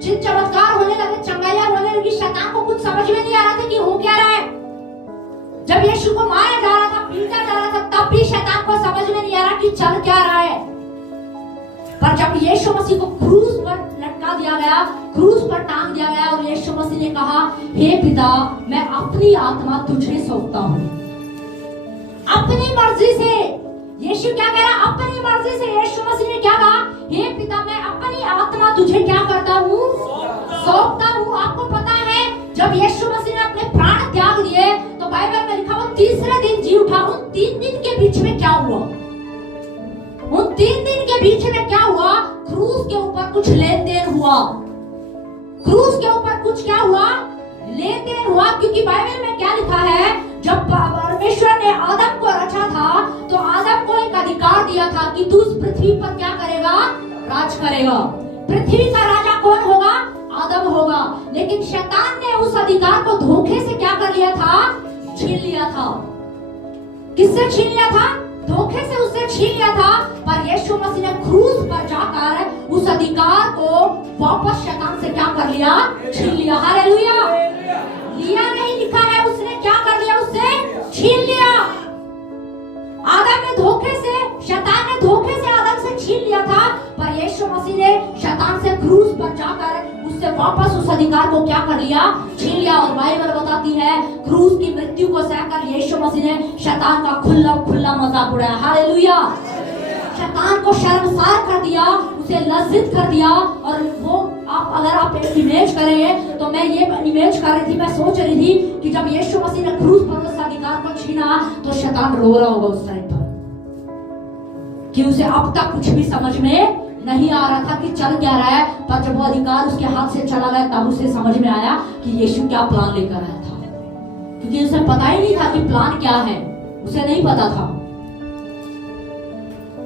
जिन चमत्कार होने लगे, चंगाइयां होने लगी, शैतान को कुछ समझ में नहीं आ रहा था कि हो क्या रहा है। जब यीशु को मारा जा रहा था, पीटा जा रहा था, तब भी शैतान को समझ में नहीं आ रहा कि चल क्या रहा है। पर जब यीशु मसीह को क्रूस पर लटका दिया गया, क्रूस पर टांग दिया गया, और यीशु मसीह ने कहा, हे पिता, मैं अपनी आत्मा तुझे सौंपता हूँ। अपनी मर्जी से यीशु क्या कह रहा? अपनी मर्जी से यीशु मसीह ने क्या कहा? हे पिता, मैं अपनी आत्मा तुझे क्या करता हूँ? सौंपता हूँ। आपको पता है जब यीशु मसीह ने अपने प्राण त्याग दिए तो बाइबल में लिखा, वो तीसरे दिन जी उठा। उन 3 दिन के बीच में क्या हुआ? उन 3 दिन के बीच में क्या हुआ? क्रूस के ऊपर कुछ लेन देन हुआ। क्रूस के ऊपर कुछ क्या हुआ? लेन देन हुआ। क्योंकि बाइबल में क्या लिखा है? जब परमेश्वर ने आदम को रचा था तो आदम को एक अधिकार दिया था कि तू इस पृथ्वी पर क्या करेगा? राज करेगा। पृथ्वी का राजा कौन होगा? आदम होगा। लेकिन शैतान ने उस अधिकार को धोखे से क्या कर लिया था? छीन लिया था। किससे छीन लिया था? धोखे से उससे छीन लिया था। पर यीशु मसीह ने क्रूस पर जाकर उस अधिकार को वापस शैतान से क्या कर लिया? छीन लिया। हालेलुया। लिया नहीं लिखा है, उसने क्या कर लिया? उससे छीन लिया। आदम ने धोखे से, शैतान ने धोखे से आदम से छीन लिया था, पर यीशु मसीह ने शैतान से क्रूस पर जाकर उससे वापस उस अधिकार को क्या कर लिया? छीन लिया। और बाइबल बताती है क्रूस की मृत्यु को सहकर यीशु मसीह ने शैतान का खुला खुला मजाक उड़ाया। हालेलुया। शैतान को शर्मसार कर दिया, उसे लज्जित कर दिया। और वो अगर आप एक इमेज करेंगे तो मैं ये इमेज कर रही थी, मैं सोच रही थी कि जब यीशु मसीह ने क्रूस पर उस अधिकार को छीना तो शैतान रो रहा होगा उस टाइम पर, कि उसे अब तक कुछ भी समझ में नहीं आ रहा था कि चल क्या रहा है। पर जब वो अधिकार उसके हाथ से चला गया तब उसे समझ में आया कि यीशु क्या प्लान लेकर आया था। क्योंकि उसे पता ही नहीं था कि प्लान क्या है, उसे नहीं पता था।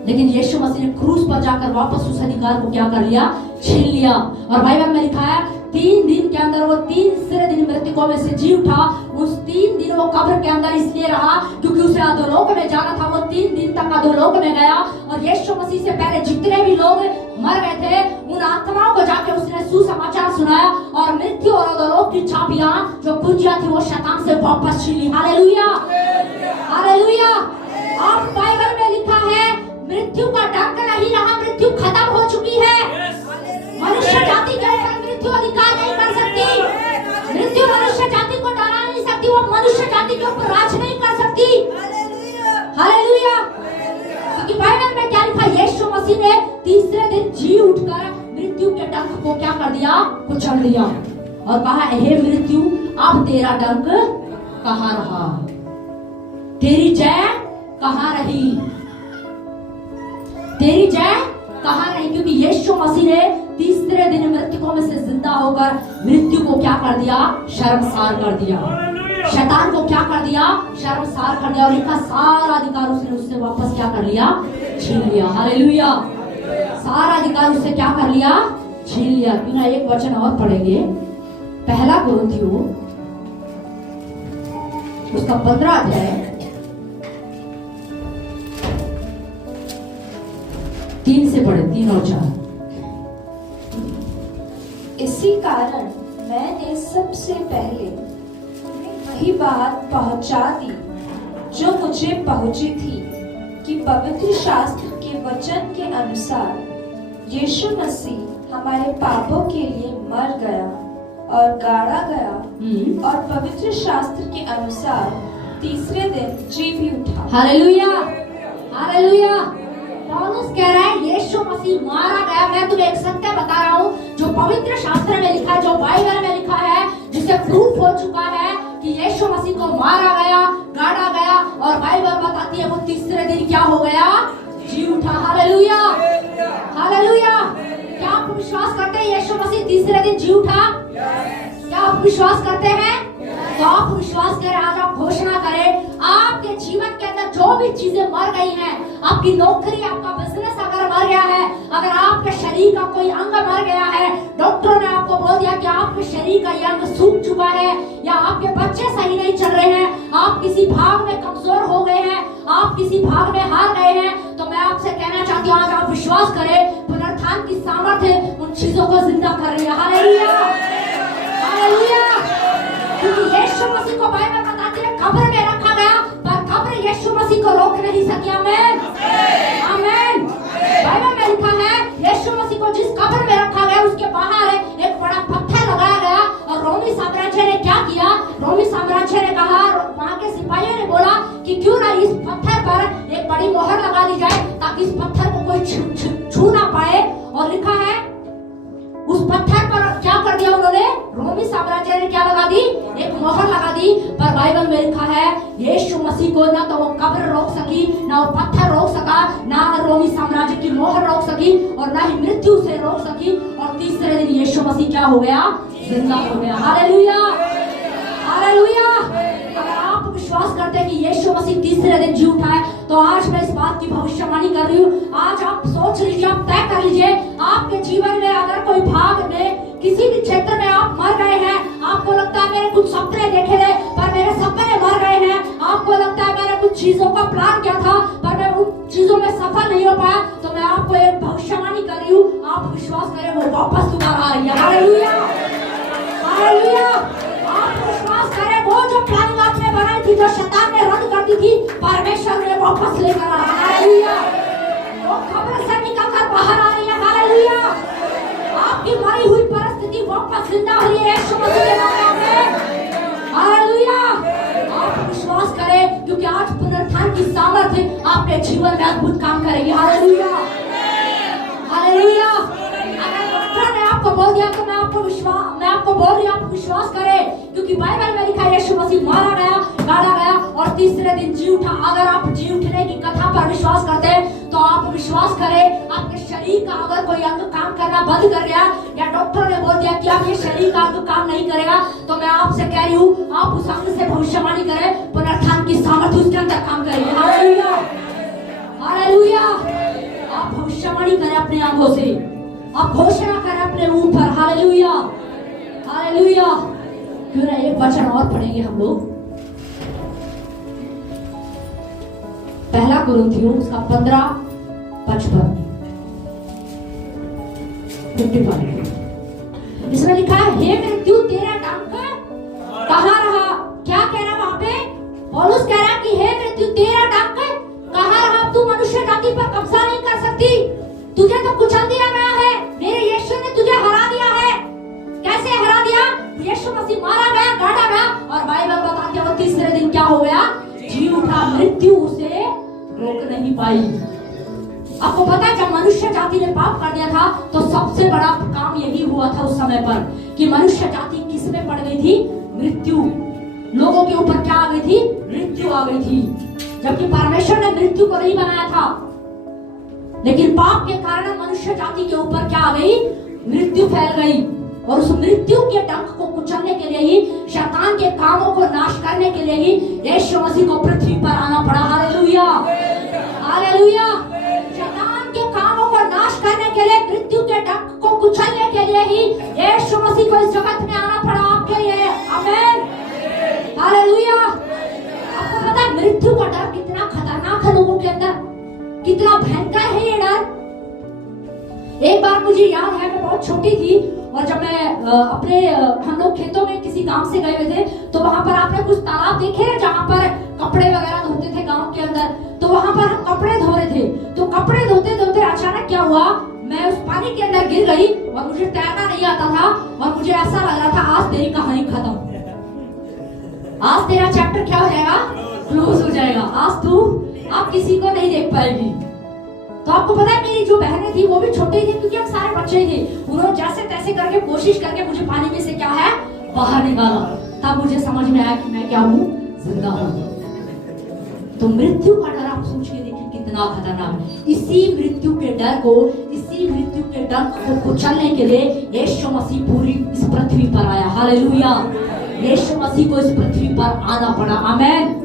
लेकिन यीशु मसीह ने क्रूस पर जाकर वापस उस अधिकार को क्या कर लिया? छीन लिया। और बाइबल में लिखा है 3 दिन के अंदर वो तीसरे दिन मृतकों में से जी उठा। उस 3 दिन वो कब्र के अंदर इसलिए रहा क्योंकि उसे अधोलोक में जाना था। वो 3 दिन तक अधोलोक में गया और यीशु मसीह से पहले जितने भी लोग मर गए थे उन आत्माओं को जाके उसने सुसमाचार सुनाया और मृत्यु और अधोलोक की चाबियां जो कुंजियां थी वो शैतान से वापस छीन ली। Hallelujah, hallelujah. अब बाइबल में लिखा है मृत्यु का डंक नहीं रहा, मृत्यु खत्म हो चुकी है। मनुष्य जाति के ऊपर मृत्यु अधिकार नहीं कर सकती। मृत्यु मनुष्य जाति को डरा नहीं सकती, वो मनुष्य जाति के ऊपर राज नहीं कर सकती। हालेलुया। क्योंकि बाइबल में क्या लिखा? यीशु मसीह ने तीसरे दिन जी उठकर मृत्यु के डंक को क्या कर दिया? कुचल दिया और कहा, हे मृत्यु अब तेरा डंक कहाँ रहा, तेरी जय कहाँ रही, तेरी जय कहाँ रही। क्योंकि यीशु मसीह ने तीसरे दिन मृतकों में से जिंदा होकर मृत्यु को क्या कर दिया? शर्मसार कर दिया। शैतान को क्या कर दिया? शर्मसार कर दिया। और इनका सारा अधिकार उसने उससे वापस क्या कर लिया? छीन लिया। हालेलुया। सारा अधिकार उससे क्या कर लिया? छीन लिया। क्यों ना एक वचन और पढ़ेंगे, पहला कुरिन्थियों उसका 15 अध्याय 3 से पढ़े, 3 और 4। इसी कारण मैंने सबसे पहले वही बात पहुंचा दी जो मुझे पहुंची थी कि पवित्र शास्त्र के वचन के अनुसार यीशु मसीह हमारे पापों के लिए मर गया और गाड़ा गया और पवित्र शास्त्र के अनुसार तीसरे दिन जी भी उठा। Hallelujah, hallelujah. पौलुस कह रहा है यीशु मसीह मारा गया। मैं तुम्हें एक सत्य बता रहा हूँ जो पवित्र शास्त्र में लिखा है, जो बाइबल में लिखा है, जिसे प्रूफ हो चुका है कि यीशु मसीह को मारा गया, गाड़ा गया, और बाइबल बताती है वो तीसरे दिन क्या हो गया, जी उठा। Hallelujah, hallelujah. क्या आप विश्वास करते हैं यीशु मसीह तीसरे दिन जी उठा? क्या आप विश्वास करते हैं? तो आप विश्वास करें, आज आप घोषणा करें, आपके जीवन के अंदर जो भी चीजें मर गई हैं, आपकी नौकरी, आपका बिजनेस अगर मर गया है, अगर आपके शरीर का कोई अंग मर गया है, डॉक्टरों ने आपको बोल दिया कि आपके शरीर का ये अंग सूख चुका है, या आपके बच्चे सही नहीं चल रहे हैं, आप किसी भाग में कमजोर हो गए हैं, आप किसी भाग में हार गए हैं, तो मैं आपसे कहना चाहती हूँ आज आप विश्वास करें, पुनरुत्थान की सामर्थ्य उन चीजों को जिंदा कर रही है। Hallelujah, hallelujah. क्योंकि यीशु मसीह को बाइबल बताती है कब्र में रखा गया, पर कब्र यीशु मसीह को रोक नहीं सकी। आमीन, आमीन। बाइबल में लिखा है यीशु मसीह को जिस कब्र में रखा गया उसके बाहर एक बड़ा पत्थर लगाया गया, और रोमी साम्राज्य ने क्या किया? रोमी साम्राज्य ने कहा, वहां के सिपाहियों ने बोला कि क्यों ना इस पत्थर पर एक बड़ी मोहर लगा दी जाए ताकि इस पत्थर को कोई छू ना पाए। और लिखा है उस पत्थर पर क्या कर दिया उन्होंने? रोमी साम्राज्य ने क्या लगा दी? एक मोहर लगा दी। पर बाइबल में लिखा है यीशु मसीह को ना तो वो कब्र रोक सकी, ना वो पत्थर रोक सका, ना रोमी साम्राज्य की मोहर रोक सकी, और ना ही मृत्यु से रोक सकी। और तीसरे दिन यीशु मसीह क्या हो गया? जिंदा हो गया। Hallelujah, hallelujah. अगर आप विश्वास करते हैं कि यीशु मसीह तीसरे दिन जी उठा है, तो आज मैं इस बात की भविष्यवाणी कर रही हूँ। आज आप सोच लीजिए, आप तय कर लीजिए, आपके जीवन में अगर कोई भाग में किसी भी क्षेत्र में आप मर गए हैं, आपको लगता है मैंने कुछ सपने देखे थे पर मेरे सपने मर गए हैं, आपको लगता है मैंने कुछ चीजों का प्लान किया था पर मैं उन चीजों में सफल नहीं हो पाया, तो मैं आपको एक भविष्यवाणी कर रही हूँ, आप विश्वास करें वो वापस दोबारा आ रही है। Hallelujah, hallelujah. आप विश्वास करें वो जो प्लानिंग आपने बनाई थी, जो शैतान ने रद्द कर दी थी, परमेश्वर ने वापस लेकर आ रहा है। हालेलुया। वो कब्र से निकलकर बाहर आ रही है। हालेलुया। आपकी मरी हुई परिस्थिति वापस जिंदा हो रही है यीशु मसीह के नाम में। हालेलुया। आप विश्वास करें क्योंकि आज पुनरुत्थान की सामर्थ्य आपके जीवन में अद्भुत काम करेगी। Hallelujah, hallelujah. अगर डॉक्टर ने आपको बोल दिया तो मैं आपको बोल रही हूँ आप विश्वास करें, क्योंकि बाइबल में लिखा है यीशु मसीह मारा गया, गाड़ा गया और तीसरे दिन जी उठा। अगर आप जी उठने की कथा पर विश्वास करते हैं तो आप विश्वास करें, आपके शरीर का अगर कोई अंग काम करना बंद कर गया, या डॉक्टर ने बोल दिया कि आप ये शरीर का अंग काम नहीं करेगा, तो मैं आपसे कह रही हूँ आप उस अंग से भविष्यवाणी करें, पुनरुत्थान की सामर्थ्य उसके अंदर काम करेगी। Hallelujah, hallelujah. आप भविष्यवाणी करें अपने अंगों से, आप घोषणा करें अपने मुंह पर। Hallelujah, hallelujah. क्यों ना एक वचन और पढ़ेंगे हम लोग, पहला कुरिन्थियों उसका 15:55 इसमें लिखा है, हे मृत्यु तेरा डंक कहाँ रहा? क्या कह रहा वहां पे? पौलुस कह रहा कि हे मृत्यु तेरा डंक कहाँ रहा? तू मनुष्य जाति पर कब्जा नहीं कर सकती, तुझे तो कुचल दिया गया है, मेरे यीशु ने तुझे हरा दिया है। कैसे हरा दिया? यीशु मसीह मारा गया, गाड़ा गया, और बाइबल बताती है वो तीसरे दिन क्या हो गया? जी उठा। मृत्यु उसे रोक नहीं पाई। आपको पता है जब मनुष्य जाति ने पाप कर दिया था तो सबसे बड़ा काम यही हुआ था उस समय पर कि मनुष्य जाति किस में पड़ गई थी? मृत्यु। लोगों के ऊपर क्या आ गई थी? मृत्यु आ गई थी। जबकि परमेश्वर ने मृत्यु को नहीं बनाया था, लेकिन पाप के कारण मनुष्य जाति के ऊपर क्या आ गई? मृत्यु फैल गई। और उस मृत्यु के डंक को कुचलने के लिए ही, शैतान के कामों को नाश करने के लिए ही यीशु मसीह को पृथ्वी पर आना पड़ा। Hallelujah, hallelujah. शैतान के कामों को नाश करने के लिए, मृत्यु के डंक को कुचलने के लिए ही यीशु मसीह को इस जगत में आना पड़ा आपके लिए। आमीन, हालेलुया। आपको पता है मृत्यु का डर कितना खतरनाक है लोगों के अंदर, कितना भयंकर है ये डर। एक बार मुझे याद है, मैं बहुत छोटी थी और जब मैं हम लोग खेतों में किसी काम से गए हुए थे, तो वहां पर आपने कुछ तालाब देखे हैं जहां पर कपड़े वगैरह धोते थे गांव के अंदर। तो वहां पर हम कपड़े धो रहे थे, तो कपड़े धोते धोते अचानक क्या हुआ, मैं उस पानी के अंदर गिर गई और मुझे तैरना नहीं आता था और मुझे ऐसा लग रहा था आज तेरी कहानी खत्म, आज तेरा चैप्टर क्या हो जाएगा? क्लोज हो जाएगा। आज तू आप किसी को नहीं देख पाएगी। तो आपको पता है मेरी जो बहनें थी वो भी छोटी थी, क्योंकि हम सारे बच्चे ही थे। उन्होंने जैसे तैसे करके कोशिश करके मुझे पानी में से क्या है बाहर निकाला। तब मुझे समझ में आया कि मैं क्या हूँ, जिंदा हूँ। तो मृत्यु का डर आप सोच के देखिए कितना खतरनाक है। इसी मृत्यु के डर को, इसी मृत्यु के डर को कुचलने के लिए यीशु मसीह पूरी इस पृथ्वी पर आया। हालेलुया। यीशु मसीह को इस पृथ्वी पर आना पड़ा। आमेन।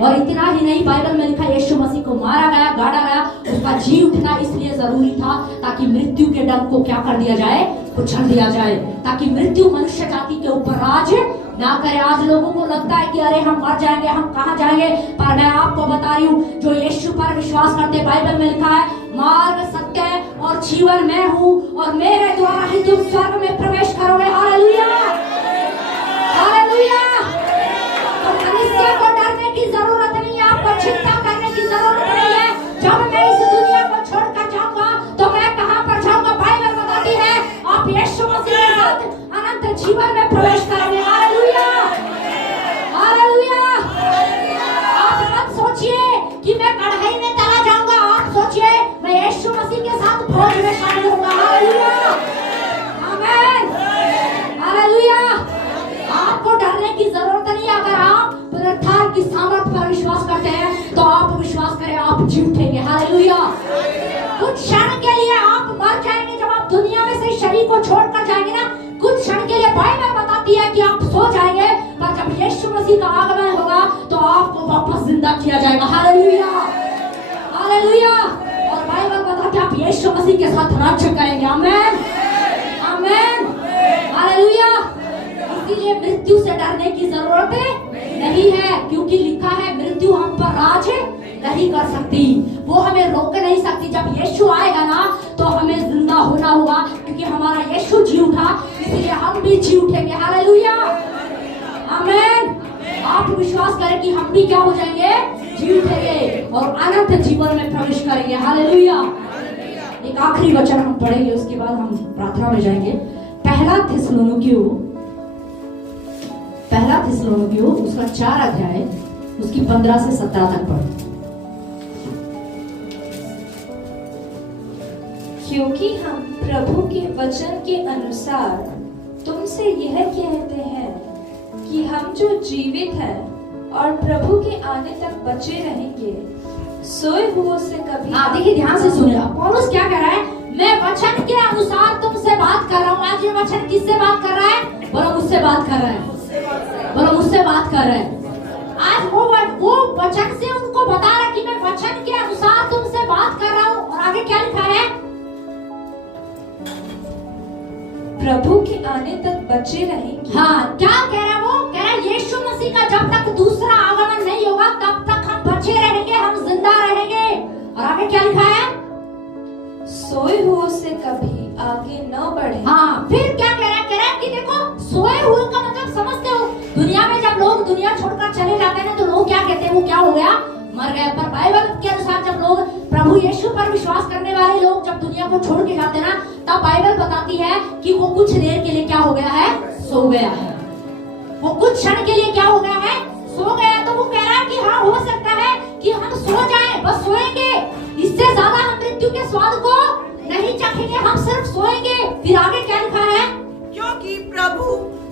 और इतना ही नहीं, बाइबल में लिखा यीशु मसीह को मारा गया, गाड़ा गया, उसका जी उठना इसलिए जरूरी था ताकि मृत्यु के डर को क्या कर दिया जाए, कुचल दिया जाए, ताकि मृत्यु मनुष्य जाति के ऊपर राज ना करे। आज लोगों को लगता है कि अरे हम मर जाएंगे, हम कहाँ जाएंगे, पर मैं आपको बता रही हूँ जो यीशु पर विश्वास करते, बाइबल में लिखा है मार्ग, सत्य और जीवन मैं हूँ और मेरे द्वारा ही तुम स्वर्ग में प्रवेश करोगे। Hallelujah, hallelujah. तो मनुष्य को डरने की जरूरत नहीं है, आपको चिंता करने की जरूरत नहीं है। जब मैं इस दुनिया को छोड़कर जाऊंगा तो मैं कहाँ पर जाऊंगा? बाइबल बताती है आप यीशु मसीह के साथ अनंत जीवन में प्रवेश करोगे। Hallelujah, hallelujah. आप मत सोचिए कि मैं कढ़ाई में तला जाऊंगा, आप सोचिए मैं यीशु मसीह के साथ भोज में शामिल होऊंगा। हालेलुया, आमीन, हालेलुया। आपको डरने की जरूरत नहीं है। अगर आप पुनरुत्थान की सामर्थ पर विश्वास करते हैं तो आप विश्वास करें आप जी उठेंगे। हालेलुया। कुछ क्षण के लिए आप मर जाएंगे, जब आप दुनिया में से शरीर को छोड़कर जाएंगे ना, कुछ क्षण के लिए बाइबल बताती है कि आप सो जाएंगे, पर जब यीशु मसीह का आगमन होगा तो आपको वापस जिंदा किया जाएगा। Hallelujah, hallelujah. और बाइबल बताती है आप यीशु मसीह के साथ राज्य करेंगे। आमीन, आमीन, हालेलुया। इसीलिए मृत्यु से डरने की जरूरत नहीं है, क्योंकि लिखा है मृत्यु हम पर राज नहीं कर सकती, वो हमें रोक नहीं सकती। जब यीशु आएगा ना तो हमें जिंदा होना होगा, क्योंकि हमारा यीशु जी उठा, इसलिए हम भी जी उठेंगे। हालेलुया, आमीन। आप विश्वास करें कि हम भी क्या हो जाएंगे, जी उठेंगे और अनंत जीवन में प्रवेश करेंगे। हालेलुया। एक आखिरी वचन हम पढ़ेंगे, उसके बाद हम प्रार्थना में जाएंगे। पहला थिस्सलुनीकियों उसका 4 अध्याय उसकी 15 से 17 तक पढ़ो। क्योंकि हम प्रभु के वचन के अनुसार तुमसे यह कहते हैं कि हम जो जीवित हैं और प्रभु के आने तक बचे रहेंगे, सोए हुओं से कभी। देखिए ध्यान से सुनिए, पौलुस क्या कह रहा है? मैं वचन के अनुसार तुमसे बात कर रहा हूँ। आज ये वचन किससे बात कर रहा है? बोलो मुझसे बात कर रहा है, बोलो मुझसे बात कर रहा है। आज वो वचन से उनको बता रहा कि मैं वचन के अनुसार तुमसे बात कर रहा हूँ। और आगे क्या लिखा है? प्रभु के आने तक बचे रहेंगे। हाँ, क्या कह रहा है वो? कह रहा है यीशु मसीह का जब तक दूसरा आगमन नहीं होगा तब तक हम बचे रहेंगे, हम जिंदा रहेंगे। और आगे क्या लिखा है? सोए हुओं से कभी आगे न बढ़े। हाँ, फिर क्या कह रहा है? कह रहा है कि देखो, सोए हुए का मतलब समझते हो? दुनिया में जब लोग दुनिया छोड़कर चले जाते हैं तो लोग क्या कहते हैं? वो क्या हो गया? मर गए। पर बाइबल के अनुसार जब लोग प्रभु यीशु पर विश्वास करने वाले लोग जब दुनिया को छोड़ के जाते हैं ना, तब बाइबल बताती है कि वो कुछ देर के लिए क्या हो गया है? सो गया है। वो कुछ क्षण के लिए क्या हो गया है? सो गया। तो वो कह रहा है कि हाँ, हो सकता है कि हम सो जाएं, बस सोएंगे, इससे ज्यादा हम मृत्यु के स्वाद को नहीं चखेंगे, हम सिर्फ सोएंगे। फिर आगे क्या लिखा है? क्योंकि प्रभु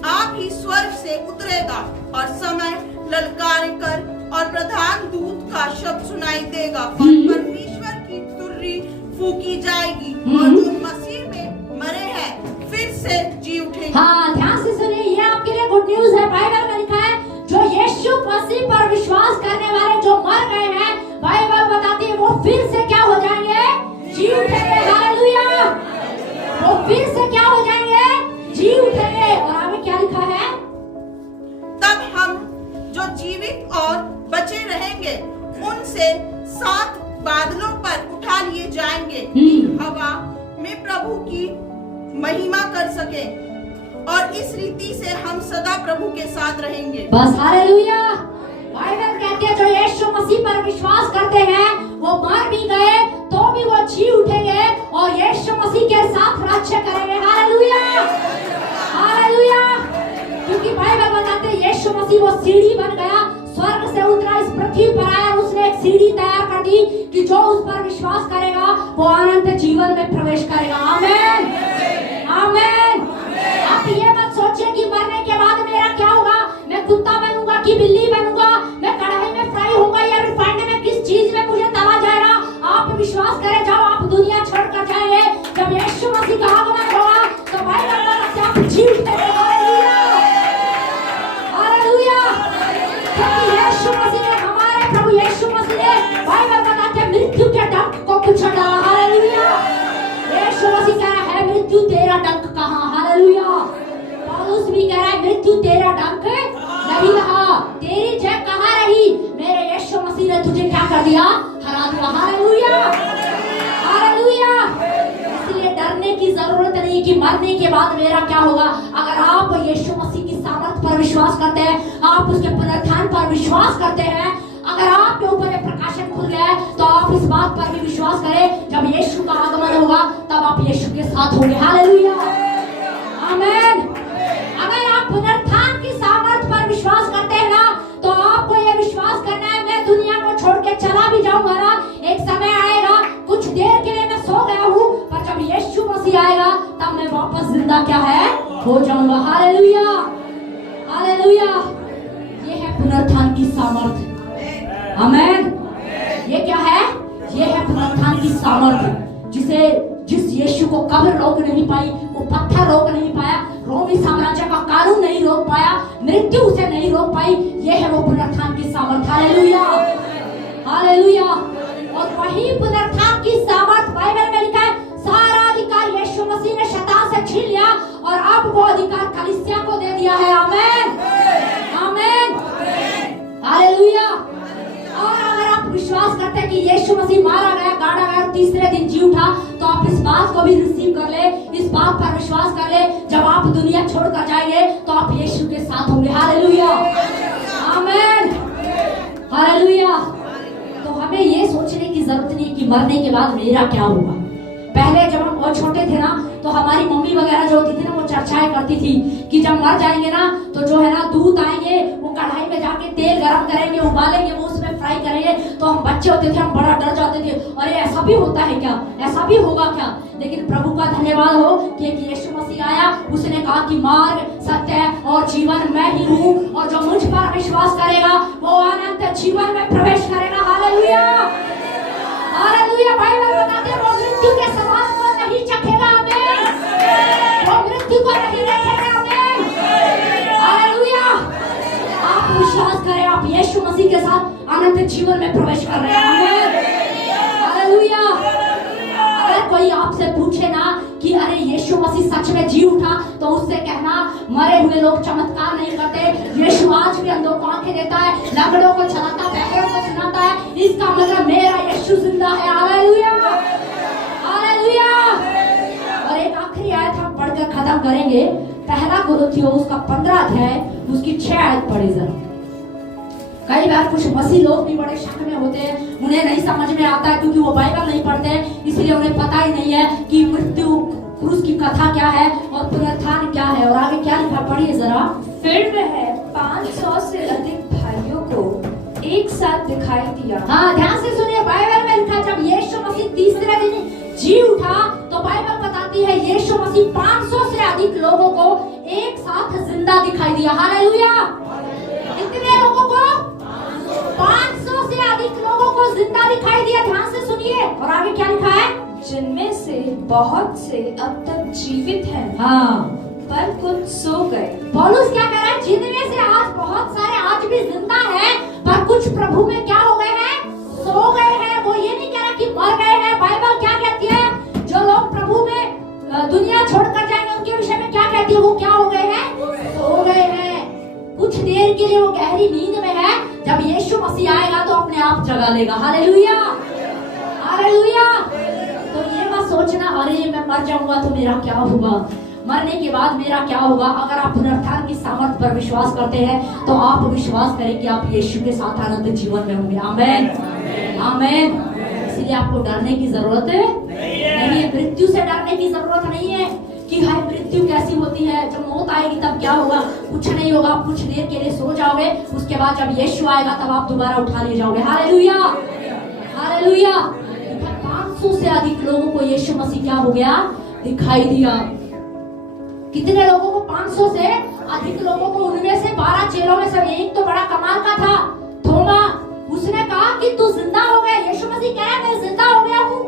आप ही स्वर्ग से उतरेगा और समय ललकार कर और प्रधान दूत का शब्द सुनाई देगा और परमेश्वर की तुर्री फूकी जाएगी और जो मसीह में मरे हैं फिर से जी उठेंगे। हाँ, ध्यान से सुनिए, ये आपके लिए गुड न्यूज है। बाइबल में लिखा है जो यीशु मसीह पर विश्वास करने वाले जो मर गए हैं, बाइबल बताती है वो फिर से क्या हो जाएंगे? जी उठेंगे। हालेलुया। वो फिर से क्या हो जाएंगे? जी उठेंगे। और आगे क्या लिखा है? तब हम जो जीवित और बचे रहेंगे उनसे साथ बादलों पर उठा लिए जाएंगे, हवा में प्रभु की महिमा कर सके और इस रीति से हम सदा प्रभु के साथ रहेंगे। बस। हालेलुया। बाइबल कहती है जो यीशु मसीह पर विश्वास करते हैं वो मर भी गए तो भी वो जी उठेंगे और यीशु मसीह के साथ राज्य करेंगे। Hallelujah, hallelujah. क्योंकि बाइबल बताते हैं यीशु यीशु मसीह वो सीढ़ी बन गया, स्वर्ग से उतरा, इस पृथ्वी पर आया, उसने एक सीढ़ी तैयार कर दी कि जो उस पर विश्वास करेगा वो अनंत जीवन में प्रवेश करेगा। आमीन, आमीन। आप ये मत सोचिए कि मरने के बाद मेरा क्या होगा, मैं कुत्ता बनूंगा कि बिल्ली बनूंगा, मैं कढ़ाई में फ्राई होऊंगा या रिफाइंड में किस चीज में मुझे तला जाएगा। आप विश्वास करें, जब आप दुनिया छोड़कर जाएंगे, जब यीशु मसीह का आगमन होगा तो भाई बहनों आप जी उठेंगे। Hallelujah, hallelujah. क्योंकि यीशु मसीह ने, हमारे प्रभु यीशु मसीह ने बाइबल बताते हैं मृत्यु के डंक को कुचल डाला। हालेलुया। यीशु मसीह कह रहा है मृत्यु तेरा डंक कहाँ। हालेलुया। पौलुस भी कह रहा है मृत्यु तेरा डंक नहीं रहा, तेरी जय कहाँ रही, मेरे यीशु मसीह ने तुझे क्या कर दिया, हरा दिया। Hallelujah, hallelujah. इसलिए डरने की जरूरत नहीं कि मरने के बाद मेरा क्या होगा। अगर आप यीशु मसीह की सामर्थ पर विश्वास करते हैं, आप उसके पुनरुत्थान पर विश्वास करते हैं, अगर आपके ऊपर एक प्रकाशन खुल गया है तो आप इस बात पर भी विश्वास करें, जब यीशु का आगमन होगा तब आप यीशु के साथ होंगे। हालेलुया, आमीन। अगर आप पुनरुत्थान की सामर्थ पर विश्वास करते हैं ना, तो आपको यह विश्वास करना है, मैं दुनिया को छोड़ के चला भी जाऊंगा ना, एक समय आएगा, कुछ देर के लिए मैं सो गया हूँ, पर जब यीशु मसीह आएगा तब मैं वापस जिंदा क्या है, हो जाऊंगा। Hallelujah, hallelujah. ये है पुनरुत्थान की सामर्थ। आमीन। ये क्या है, ये है पुनरुत्थान की सामर्थ, जिस यीशु को कब्र रोक नहीं पाई, वो पत्थर रोक नहीं पाया, रोमी साम्राज्य का कानून नहीं रोक पाया, मृत्यु उसे नहीं रोक पाई, ये है वो पुनरुत्थान की सामर्थ। Hallelujah, hallelujah. और वही पुनरुत्थान की सामर्थ बाइबल में लिखा है, सारा अधिकार यीशु मसीह ने शैतान से छीन लिया और अब वो अधिकार कलीसिया को दे दिया है। आमीन, आमीन, हालेलुया। और अगर आप विश्वास करते हैं कि यीशु मसीह मारा गया, गाड़ा गया और तीसरे दिन जी उठा, तो आप इस बात को भी रिसीव कर ले, इस बात पर विश्वास कर ले, जब आप दुनिया छोड़कर जाएंगे तो आप यीशु के साथ होंगे। हालेलुया, आमीन, हालेलुया। तो हमें ये सोचने की जरूरत नहीं कि मरने के बाद मेरा क्या होगा। पहले जब हम बहुत छोटे थे ना, तो हमारी मम्मी वगैरह जो होती थी ना, वो चर्चाएं करती थी कि जब मर जाएंगे ना, तो जो है ना दूध आएंगे, वो कढ़ाई में जाके तेल गरम करेंगे, उबालेंगे, वो उसमें फ्राई करेंगे। तो हम बच्चे होते थे, हम बड़ा डर जाते थे, अरे ऐसा भी होता है क्या, ऐसा भी होगा क्या। लेकिन प्रभु का धन्यवाद हो कि एक यीशु मसीह आया, उसने कहा कि मार्ग, सत्य और जीवन मैं ही हूँ, और जो मुझ पर विश्वास करेगा वो अनंत जीवन में प्रवेश करेगा। Hallelujah, hallelujah. बाइबल बताते हैं वो मृत्यु के सवाल को नहीं चखेगा। आमीन, वो मृत्यु को नहीं देखेगा। आमीन, हालेलुया। आप विश्वास करें, आप यीशु मसीह के साथ अनंत जीवन में प्रवेश कर रहे हैं। आमीन, हालेलुया। अगर कोई आपसे पूछे ना कि अरे यीशु मसीह सच में जी उठा, तो उससे कहना मरे हुए लोग चमत्कार नहीं करते, यीशु आज भी अंधों को आंखें देता है, लंगड़ों को चलाता, बहरों को सुनाता है, इसका मतलब मेरा यीशु जिंदा है। Hallelujah, hallelujah. और एक आखिरी आयत हम पढ़कर खत्म करेंगे, पहला कुरिन्थियों उसका 15 अध्याय उसकी 6 आयत पढ़े जरा। कई बार कुछ मसीह लोग भी बड़े शक में होते हैं, उन्हें नहीं समझ में आता है क्योंकि वो बाइबल नहीं पढ़ते हैं, इसलिए उन्हें पता ही नहीं है कि मृत्यु क्रूस की कथा क्या है और पुनरुत्थान क्या है। और आगे क्या लिखा, पढ़िए जरा। फिर वह 500 से अधिक भाइयों को एक साथ दिखाई दिया। हाँ, ध्यान से सुनिए, बाइबल में लिखा जब यीशु मसीह तीसरे दिन जी उठा, तो बाइबल बताती है यीशु मसीह 500 से अधिक लोगों को एक साथ जिंदा दिखाई दिया। हालेलुया। कितने लोगों को, 500 से अधिक लोगों को जिंदा दिखाई दिया। ध्यान से सुनिए, और आगे क्या लिखा है, जिनमें से बहुत से अब तक जीवित हैं, हाँ, पर कुछ सो गए। पौलुस क्या कह रहा है, जिनमें से आज बहुत सारे आज भी जिंदा हैं, पर कुछ प्रभु में क्या हो गए हैं, सो गए हैं। वो ये नहीं कह रहा कि मर गए हैं। बाइबल क्या कहती है, जो लोग प्रभु में दुनिया छोड़कर जाएंगे उनके विषय में क्या कहती है, वो क्या हो गए हैं, सो गए हैं। कुछ देर के लिए वो गहरी नींद में है, जब यीशु मसीह आएगा तो अपने आप जगा लेगा। Hallelujah, hallelujah. तो ये मत सोचना अरे मैं मर जाऊंगा तो मेरा क्या होगा, मरने के बाद मेरा क्या होगा। अगर आप पुनरुत्थान की सामर्थ पर विश्वास करते हैं तो आप विश्वास करें कि आप यीशु के साथ अनंत जीवन में होंगे। आमीन, आमीन। इसलिए आपको डरने की जरूरत नहीं है, मृत्यु से डरने की जरूरत नहीं है, कि हाय मृत्यु कैसी होती है, जब मौत आएगी तब क्या होगा। कुछ नहीं होगा, आप कुछ देर के लिए सो जाओगे, उसके बाद जब यीशु आएगा तब आप दोबारा उठा लिए जाओगे। Hallelujah, hallelujah. 500 से अधिक लोगों को यीशु मसीह क्या हो गया, दिखाई दिया। कितने लोगों को, 500 से अधिक लोगों को। उनमें से 12 चेलों में से एक तो बड़ा कमाल का था, थोमा। उसने कहा कि तू जिंदा हो गया। यीशु मसीह कह रहा है मैं जिंदा हो गया हूँ,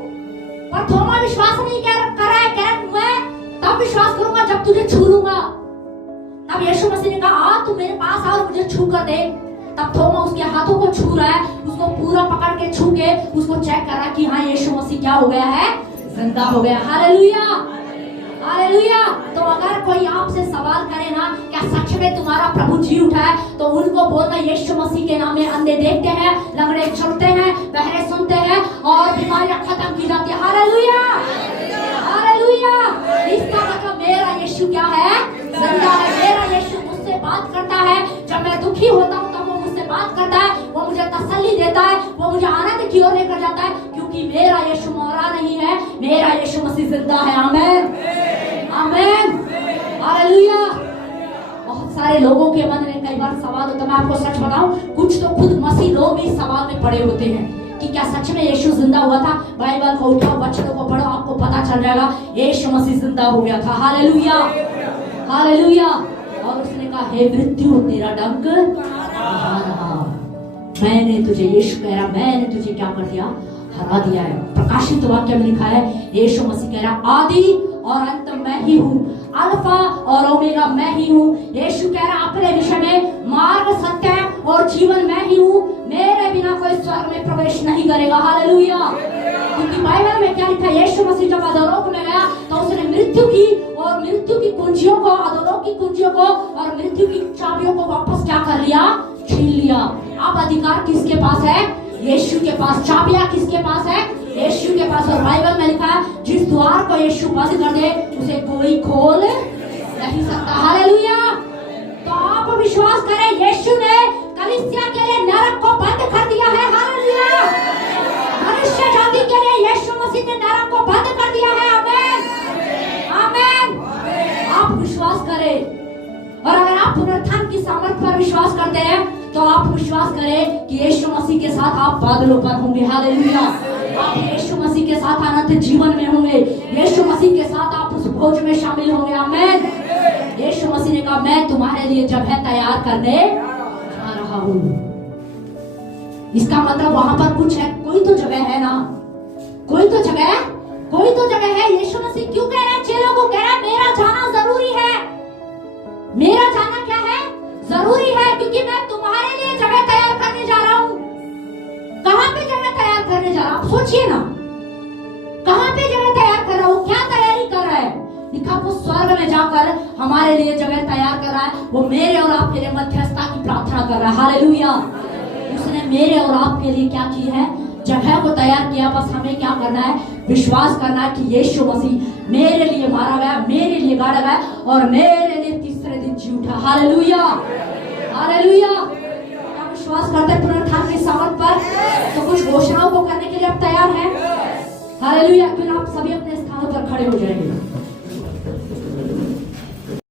पर थोमा विश्वास नहीं कर रहा है। कह रहा है मैं तब विश्वास करूंगा जब तुझे छू लूंगा। तब यीशु मसीह ने कहा आ तू मेरे पास आ और मुझे छू कर दे। तब थोमा उसके हाथों को छू रहा है, उसको पूरा पकड़ के छू के उसको चेक कर रहा है कि हाँ यीशु मसीह क्या हो गया है, जिंदा हो गया। Hallelujah, hallelujah. तो अगर कोई आपसे सवाल करे ना क्या सच में तुम्हारा प्रभु जी उठा है, तो उनको बोलना यीशु मसीह के नाम में अंधे देखते हैं, लंगड़े चलते हैं, बहरे सुनते हैं और बीमारियां खत्म की जाती है। Hallelujah, hallelujah. इसका मतलब मेरा यीशु क्या है, जिंदा है। मेरा यीशु मुझसे बात करता है। जब मैं दुखी होता हूँ तब वो मुझसे बात करता है, वो मुझे तसल्ली देता है, वो मुझे आनंद की ओर लेकर जाता है, क्योंकि मेरा यीशु मरा नहीं है, मेरा यीशु मसीह जिंदा है। आमीन, आमीन, हालेलुया। बहुत सारे लोगों के मन में कई बार सवाल होता है, मैं आपको सच बताऊं, कुछ तो खुद मसीह लोग भी सवाल में पड़े होते हैं कि क्या सच में यीशु जिंदा हुआ था। बाइबल को उठाओ, वचनों को पढ़ो, आपको पता चल जाएगा यीशु मसीह जिंदा हो गया था। Hallelujah, hallelujah. और उसने कहा हे मृत्यु तेरा डंक कहाँ रहा, मैंने तुझे, यीशु कह रहा मैंने तुझे क्या कर दिया, हरा दिया है। प्रकाशित वाक्य में लिखा है यीशु मसीह कह रहा आदि और अंत मैं ही हूँ, अल्फा और ओमेगा मैं ही हूँ। यीशु कह रहा अपने विषय में मार्ग, सत्य और जीवन मैं ही हूँ, मेरे बिना कोई स्वर्ग में प्रवेश नहीं करेगा। हालेलुया। क्योंकि बाइबल में क्या लिखा है, यीशु मसीह जब अधोलोक में गया तो उसने मृत्यु की कुंजियों को, अधोलोक की कुंजियों को और मृत्यु की चाबियों को वापस क्या कर लिया, छीन लिया। अब अधिकार किसके पास है, यीशु के पास। चाबियां किसके पास है, यीशु के पास। और बाइबल में लिखा है जिस द्वार को यीशु बंद कर दे उसे कोई खोल नहीं सकता। हालेलुया। तो आप विश्वास करें यीशु ने कलीसिया के लिए नरक को बंद कर दिया है। हालेलुया। मनुष्य जाति के लिए यीशु मसीह ने नरक को बंद कर दिया है। आमीन, आमीन। आप विश्वास करें, और अगर आप पुनरुत्थान की सामर्थ पर विश्वास करते हैं तो आप विश्वास करें कि यीशु मसीह के साथ आप बादलों पर होंगे। हालेलुया। आप यीशु मसीह के साथ अनंत जीवन में होंगे, यीशु मसीह के साथ आप उस भोज में शामिल होंगे। आमीन। यीशु मसीह ने कहा मैं तुम्हारे लिए जगह तैयार करने जा रहा हूँ। इसका मतलब वहां पर कुछ है, कोई तो जगह है ना, कोई तो जगह है। यीशु मसीह क्यों कह रहा है चेलों को, कह रहा है मेरा जाना जरूरी है। मेरा जाना क्या है, जरूरी है, क्योंकि मैं तुम्हारे लिए जगह तैयार करने जा रहा हूँ। कहाँ पे जगह तैयार करने जा रहा हूँ, आप सोचिए ना, कहाँ पे जगह तैयार कर रहा हूँ, क्या तैयारी कर रहा है। लिखा वो स्वर्ग में जाकर हमारे लिए जगह तैयार कर रहा है। वो मेरे और आपके लिए मध्यस्थता की प्रार्थना कर रहा है। हालेलुया। उसने मेरे और आपके लिए क्या की है, जगह को तैयार किया। बस हमें क्या करना है, विश्वास करना है कि यीशु मसीह मेरे लिए मारा गया, मेरे लिए गाड़ा गया और मेरे लिए तीसरे दिन जी उठा। Hallelujah, hallelujah. क्या विश्वास करते हैं पुनरुत्थान की सामर्थ पर? तो कुछ घोषणाओं को करने के लिए आप तैयार हैं? हालेलुया। क्यों आप सभी अपने स्थानों पर खड़े हो जाएंगे।